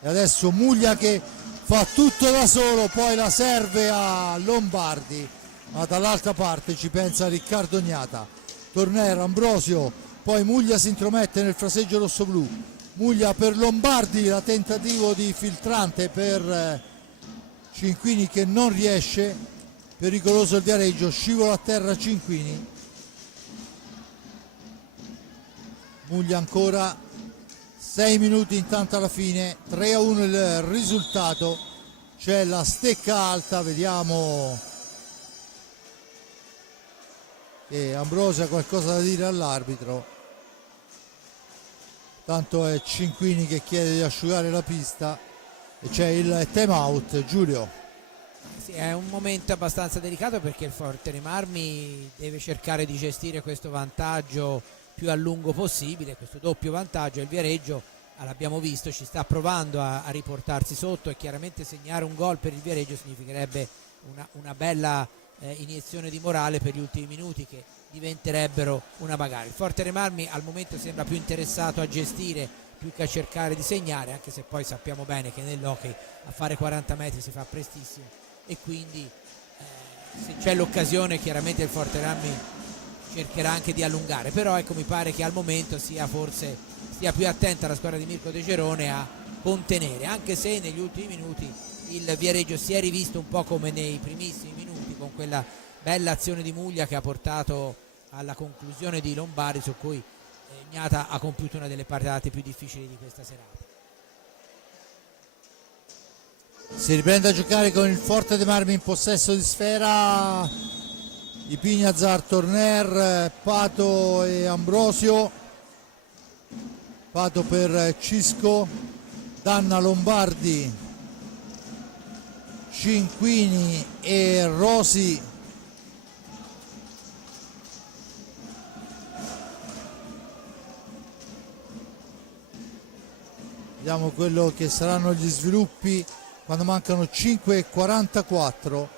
E adesso Muglia che fa tutto da solo, poi la serve a Lombardi, ma dall'altra parte ci pensa Riccardo Gnata. Torner, Ambrosio, poi Muglia si intromette nel fraseggio rossoblu. Muglia per Lombardi, la tentativo di filtrante per Cinquini che non riesce, pericoloso il Viareggio, scivola a terra Cinquini. Muglia ancora, 6 minuti intanto alla fine, 3-1 il risultato, c'è la stecca alta, vediamo che Ambrosio ha qualcosa da dire all'arbitro. Tanto è Cinquini che chiede di asciugare la pista e c'è il time out. Giulio. Sì, è un momento abbastanza delicato perché il Forte dei Marmi deve cercare di gestire questo vantaggio più a lungo possibile, questo doppio vantaggio. Il Viareggio, l'abbiamo visto, ci sta provando a riportarsi sotto, e chiaramente segnare un gol per il Viareggio significherebbe una bella iniezione di morale per gli ultimi minuti che diventerebbero una bagarre. Il Forte dei Marmi al momento sembra più interessato a gestire più che a cercare di segnare, anche se poi sappiamo bene che nell'hockey a fare 40 metri si fa prestissimo, e quindi se c'è l'occasione chiaramente il Forte dei Marmi cercherà anche di allungare, però ecco, mi pare che al momento stia più attenta la squadra di Mirko De Gerone a contenere, anche se negli ultimi minuti il Viareggio si è rivisto un po' come nei primissimi minuti, con quella bella azione di Muglia che ha portato alla conclusione di Lombardi, su cui Gnata ha compiuto una delle parate più difficili di questa serata. Si riprende a giocare con il Forte dei Marmi in possesso di sfera, i Pignazar, Torner, Pato e Ambrosio. Pato per Cisco, Danna, Lombardi, Cinquini e Rosi. Vediamo quello che saranno gli sviluppi quando mancano 5:44.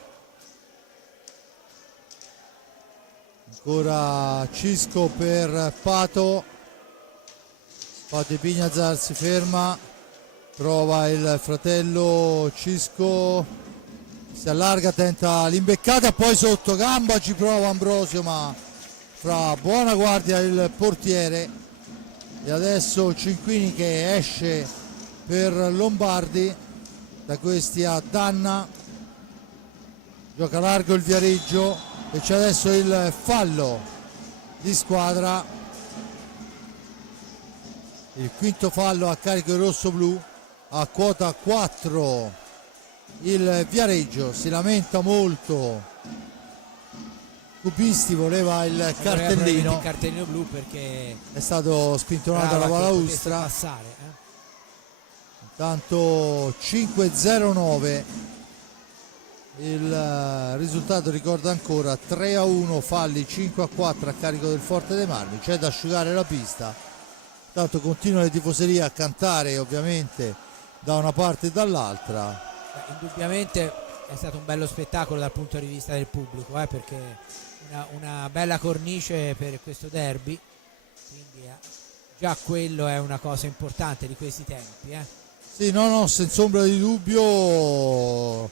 Ancora Cisco per Pato. Pato e Pignazar si ferma, prova il fratello Cisco, si allarga, tenta l'imbeccata, poi sotto gamba ci prova Ambrosio, ma fra buona guardia il portiere. E adesso Cinquini che esce per Lombardi, da questi a Danna, gioca largo il Viareggio e c'è adesso il fallo di squadra, il quinto fallo a carico del rossoblu. A quota 4 il Viareggio, si lamenta molto Cupisti, voleva il cartellino, il cartellino blu perché è stato spintonato dalla balaustra. Intanto 5-0-9 il risultato, ricorda ancora 3-1, falli 5-4 a carico del Forte dei Marmi. C'è da asciugare la pista, intanto continuano le tifoserie a cantare, ovviamente da una parte e dall'altra. Indubbiamente è stato un bello spettacolo dal punto di vista del pubblico, perché una bella cornice per questo derby, quindi già quello è una cosa importante di questi tempi. Sì, no, senza ombra di dubbio.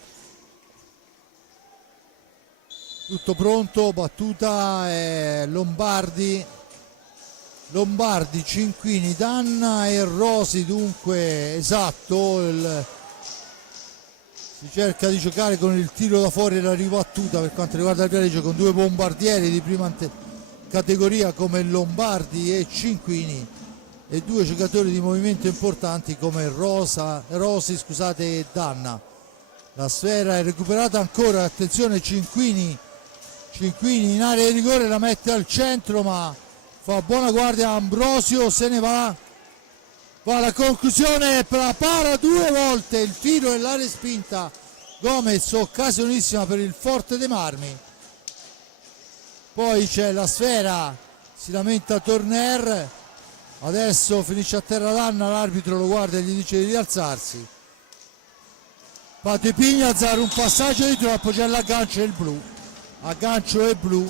Tutto pronto, battuta è Lombardi, Cinquini, Danna e Rosi, dunque esatto, si cerca di giocare con il tiro da fuori e la ribattuta per quanto riguarda il Viareggio, con due bombardieri di prima categoria come Lombardi e Cinquini e due giocatori di movimento importanti come Rosi e Danna. La sfera è recuperata ancora, attenzione Cinquini in area di rigore, la mette al centro ma fa buona guardia Ambrosio, se ne va alla conclusione, la para due volte, il tiro e la respinta Gomez, occasionissima per il Forte dei Marmi. Poi c'è la sfera, si lamenta Torner, adesso finisce a terra Danna, l'arbitro lo guarda e gli dice di rialzarsi. Pato e Pignazar, un passaggio di troppo, c'è l'aggancio e il blu, aggancio e blu.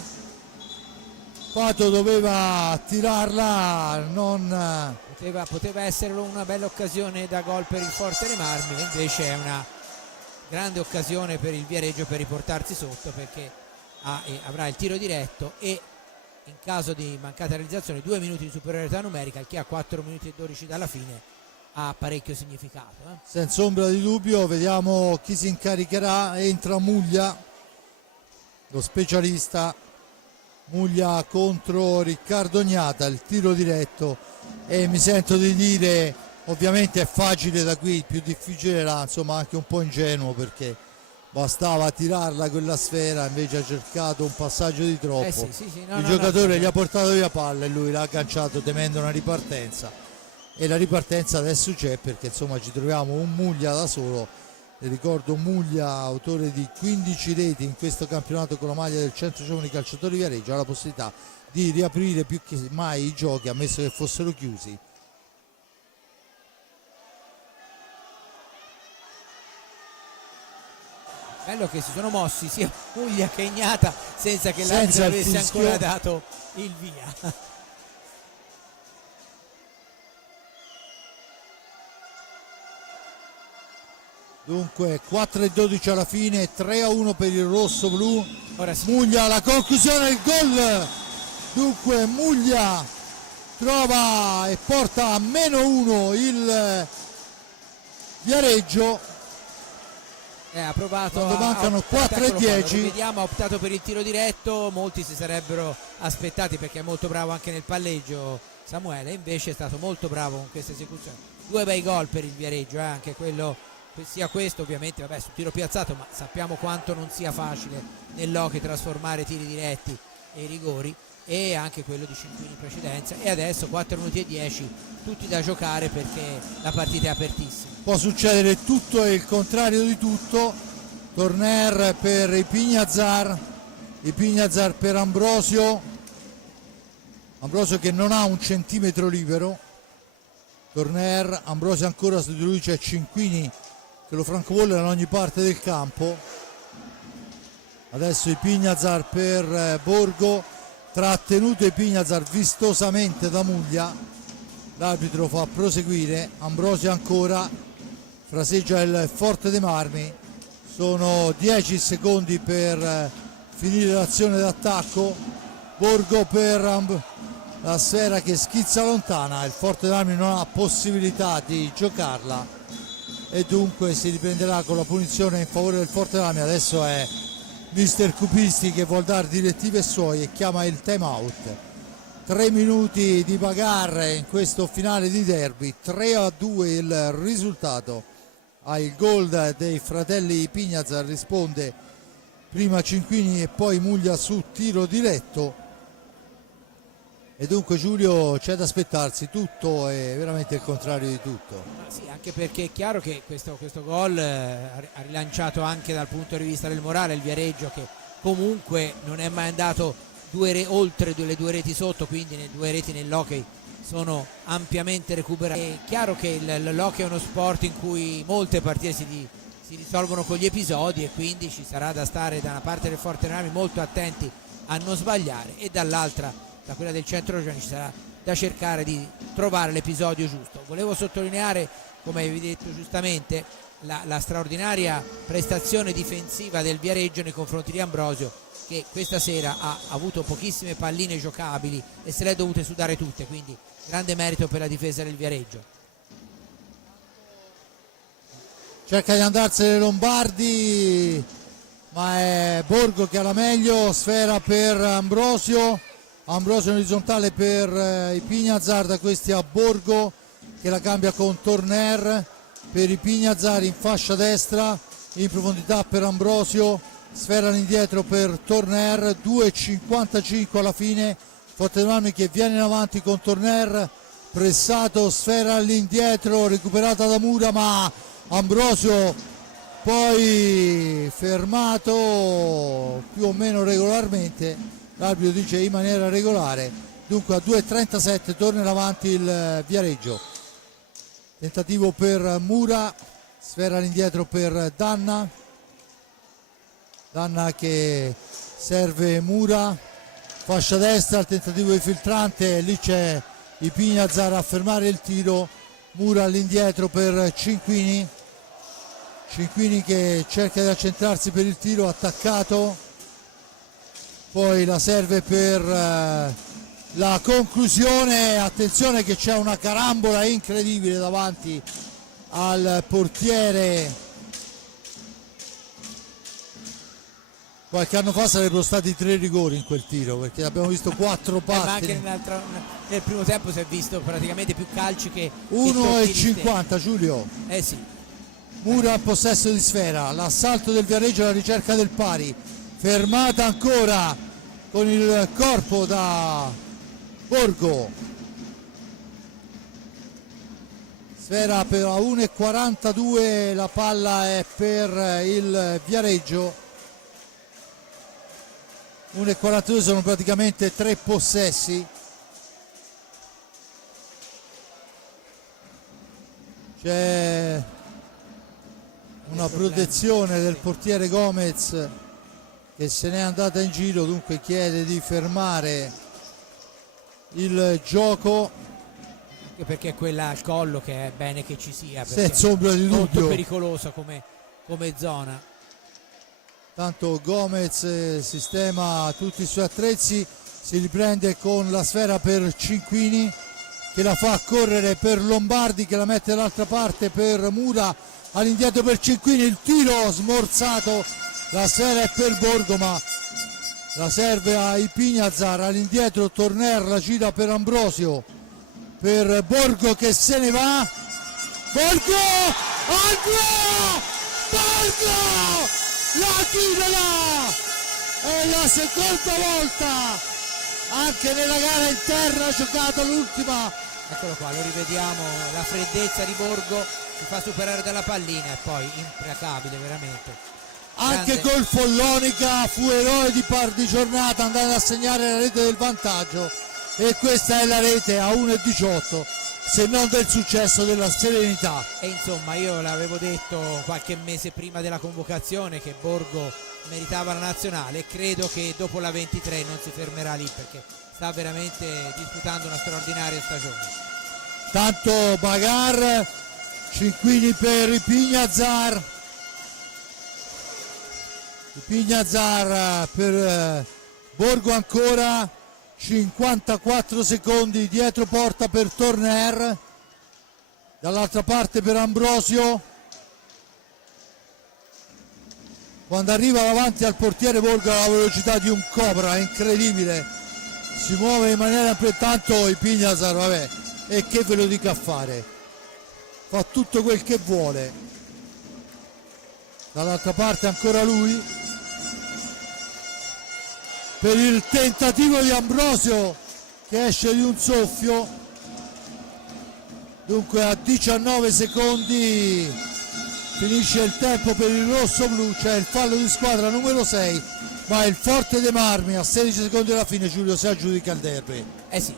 Pato doveva tirarla, non... Poteva essere una bella occasione da gol per il Forte dei Marmi, invece è una grande occasione per il Viareggio per riportarsi sotto, perché avrà il tiro diretto e in caso di mancata realizzazione 2 minuti di superiorità numerica, il che a 4 minuti e 12 dalla fine ha parecchio significato. Senza ombra di dubbio, vediamo chi si incaricherà. Entra Muglia, lo specialista. Muglia contro Riccardo Gnata, il tiro diretto, e mi sento di dire, ovviamente è facile da qui, il più difficile era insomma anche un po' ingenuo, perché bastava tirarla quella sfera, invece ha cercato un passaggio di troppo. Il giocatore gli ha portato via palla e lui l'ha agganciato temendo una ripartenza, e la ripartenza adesso c'è, perché insomma ci troviamo un Muglia da solo. Ricordo Muglia, autore di 15 reti in questo campionato con la maglia del Centro Giovani Calciatori Viareggio, ha la possibilità di riaprire più che mai i giochi, ammesso che fossero chiusi. Bello che si sono mossi sia Muglia che Ignata senza che l'arbitro avesse ancora dato il via. Dunque 4-12 alla fine, 3-1 per il rosso-blu. Ora sì. Muglia, la conclusione, il gol. Dunque Muglia trova e porta a -1 il Viareggio. Ha provato, quando mancano 4-10. Vediamo, ha optato per il tiro diretto. Molti si sarebbero aspettati, perché è molto bravo anche nel palleggio Samuele, invece è stato molto bravo con questa esecuzione. 2 bei gol per il Viareggio, anche quello, sia questo ovviamente sul tiro piazzato, ma sappiamo quanto non sia facile nell'hockey trasformare tiri diretti e rigori, e anche quello di 5 in precedenza. E adesso 4 minuti e 10 tutti da giocare, perché la partita è apertissima. Può succedere tutto e il contrario di tutto. Torner per i Pignazar per Ambrosio che non ha un centimetro libero. Torner, Ambrosio ancora, su di lui c'è Cinquini che lo francovolla da ogni parte del campo. Adesso i Pignazar per Borgo, trattenuto i Pignazar vistosamente da Muglia. L'arbitro fa proseguire. Ambrosio ancora, fraseggia il Forte dei Marmi. Sono 10 secondi per finire l'azione d'attacco. Borgo per la sfera che schizza lontana. Il Forte dei Marmi non ha possibilità di giocarla e dunque si riprenderà con la punizione in favore del Forte dei Marmi. Adesso è mister Cupisti che vuol dare direttive suoi e chiama il time out. 3 minuti di bagarre in questo finale di derby, 3-2 il risultato. Al gol dei fratelli Pignazar risponde prima Cinquini e poi Muglia su tiro diretto. E dunque Giulio, c'è da aspettarsi tutto e veramente il contrario di tutto. Sì, anche perché è chiaro che questo gol ha rilanciato anche dal punto di vista del morale il Viareggio, che comunque non è mai andato oltre le 2 reti sotto, quindi le 2 reti nell'hockey sono ampiamente recuperate. È chiaro che l'hockey è uno sport in cui molte partite si risolvono con gli episodi, e quindi ci sarà da stare da una parte del Forte dei Marmi molto attenti a non sbagliare, e dall'altra, da quella del Centro Giovani, ci sarà da cercare di trovare l'episodio giusto. Volevo sottolineare, come avevi detto giustamente, la straordinaria prestazione difensiva del Viareggio nei confronti di Ambrosio, che questa sera ha avuto pochissime palline giocabili e se le ha dovute sudare tutte, quindi grande merito per la difesa del Viareggio. Cerca di andarsene Lombardi, ma è Borgo che ha la meglio. Sfera per Ambrosio in orizzontale per i Pignazar, da questi a Borgo che la cambia con Torner per i Pignazar in fascia destra, in profondità per Ambrosio, sfera all'indietro per Torner. 2,55 alla fine, Forte dei Marmi che viene in avanti con Torner, pressato, sfera all'indietro, recuperata da Mura, ma Ambrosio poi fermato più o meno regolarmente. L'arbitro dice in maniera regolare. Dunque a 2,37 torna in avanti il Viareggio. Tentativo per Mura, sfera all'indietro per Danna che serve Mura, fascia destra, il tentativo di filtrante, lì c'è Ipignazar a fermare il tiro, Mura all'indietro per Cinquini che cerca di accentrarsi per il tiro, attaccato, poi la serve per la conclusione. Attenzione che c'è una carambola incredibile davanti al portiere. Qualche anno fa sarebbero stati 3 rigori in quel tiro, perché abbiamo visto 4 ma anche pattini. nel primo tempo si è visto praticamente più calci che 1,50 Giulio. sì. Mura al possesso di sfera, l'assalto del Viareggio alla ricerca del pari, fermata ancora con il corpo da Borgo. Sfera per 1,42, la palla è per il Viareggio. 1,42 sono praticamente 3 possessi. C'è una protezione del portiere Gomez che se n'è andata in giro, dunque chiede di fermare il gioco, anche perché quella al collo che è bene che ci sia, senza ombra di molto dubbio. pericolosa come zona. Tanto Gomez sistema tutti i suoi attrezzi, si riprende con la sfera per Cinquini che la fa correre per Lombardi, che la mette dall'altra parte per Mura, all'indietro per Cinquini, il tiro smorzato, la sfera è per Borgo ma la serve a Ipignazar, all'indietro Torner, la gira per Ambrosio, per Borgo che se ne va, Borgo, Borgo! La tira! È la seconda volta anche nella gara interna giocata, l'ultima. Eccolo qua, lo rivediamo, la freddezza di Borgo, si fa superare dalla pallina e poi implacabile veramente. Anche Grande. col Follonica fu eroe di giornata, andando a segnare la rete del vantaggio, e questa è la rete a 1,18, se non del successo, della serenità. E insomma io l'avevo detto qualche mese prima della convocazione che Borgo meritava la nazionale e credo che dopo la 23 non si fermerà lì, perché sta veramente disputando una straordinaria stagione. Tanto Bagar, Cinquini per Ipignazar, Ipignazar per Borgo ancora, 54 secondi dietro porta per Torner, dall'altra parte per Ambrosio, quando arriva davanti al portiere Borgo ha la velocità di un cobra, è incredibile, si muove in maniera tanto Ipignazar, vabbè, e che ve lo dica a fare, fa tutto quel che vuole. Dall'altra parte ancora lui per il tentativo di Ambrosio che esce di un soffio. Dunque a 19 secondi finisce il tempo per il rosso-blu, c'è il fallo di squadra numero 6, ma il Forte dei Marmi a 16 secondi alla fine, Giulio, si aggiudica il derby. Sì,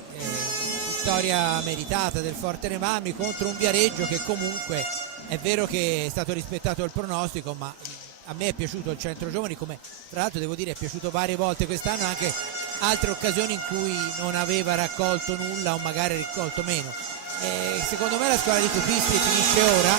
vittoria meritata del Forte dei Marmi contro un Viareggio che comunque è vero che è stato rispettato il pronostico, ma a me è piaciuto il centro giovani, come tra l'altro devo dire è piaciuto varie volte quest'anno, anche altre occasioni in cui non aveva raccolto nulla o magari raccolto meno. Secondo me la squadra di Cupistri finisce ora,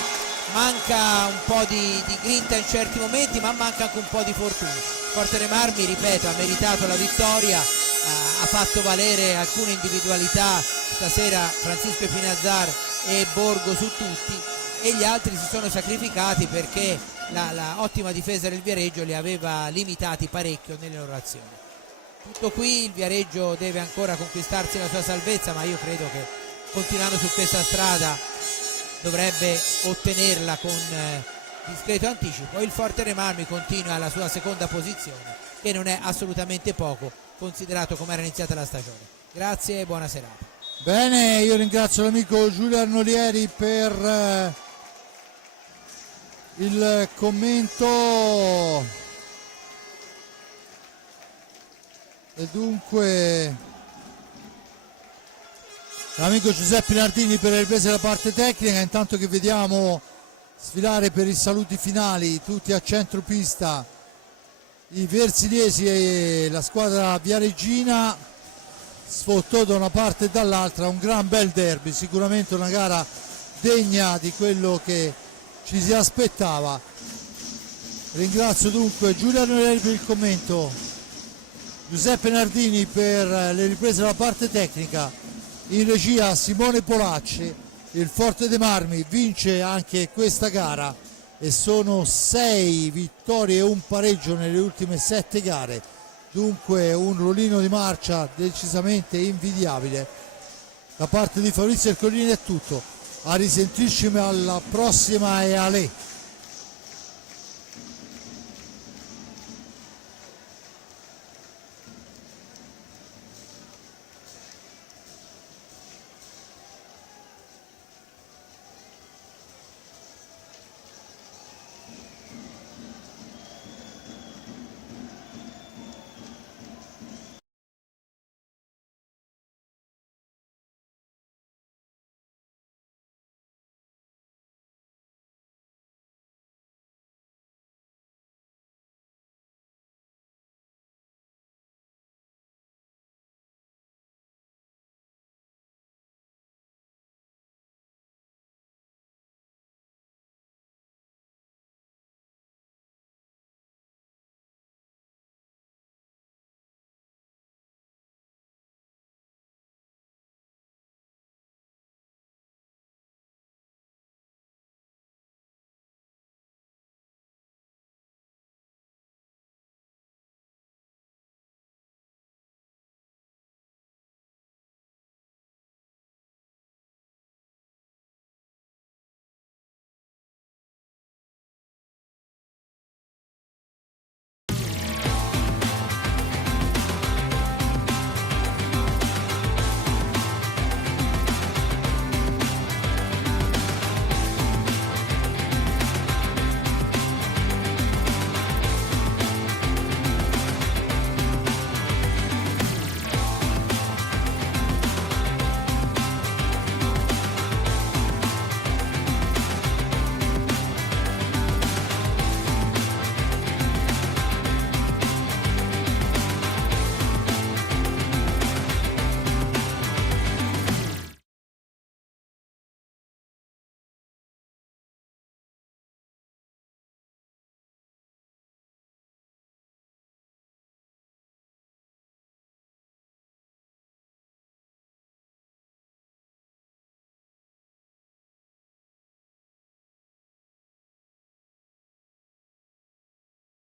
manca un po' di grinta in certi momenti, ma manca anche un po' di fortuna. Forte dei Marmi, ripeto, ha meritato la vittoria, ha fatto valere alcune individualità stasera, Francisco Ipignazar e Borgo su tutti, e gli altri si sono sacrificati perché la ottima difesa del Viareggio li aveva limitati parecchio nelle loro azioni. Tutto qui, il Viareggio deve ancora conquistarsi la sua salvezza, ma io credo che continuando su questa strada dovrebbe ottenerla con discreto anticipo. Il Forte dei Marmi continua alla sua seconda posizione, che non è assolutamente poco considerato come era iniziata la stagione. Grazie e buona serata. Bene, io ringrazio l'amico Giulio Arnolieri per il commento, e dunque l'amico Giuseppe Nardini per aver preso la parte tecnica. Intanto che vediamo sfilare per i saluti finali tutti a centropista i versiliesi e la squadra viareggina sfottò da una parte e dall'altra, un gran bel derby, sicuramente una gara degna di quello che ci si aspettava. Ringrazio dunque Giuliano Neri per il commento, Giuseppe Nardini per le riprese della parte tecnica, in regia Simone Polacci. Il Forte dei Marmi vince anche questa gara e sono 6 vittorie e un pareggio nelle ultime 7 gare, dunque un ruolino di marcia decisamente invidiabile. Da parte di Fabrizio Ercolini è tutto, a risentirci alla prossima e ale.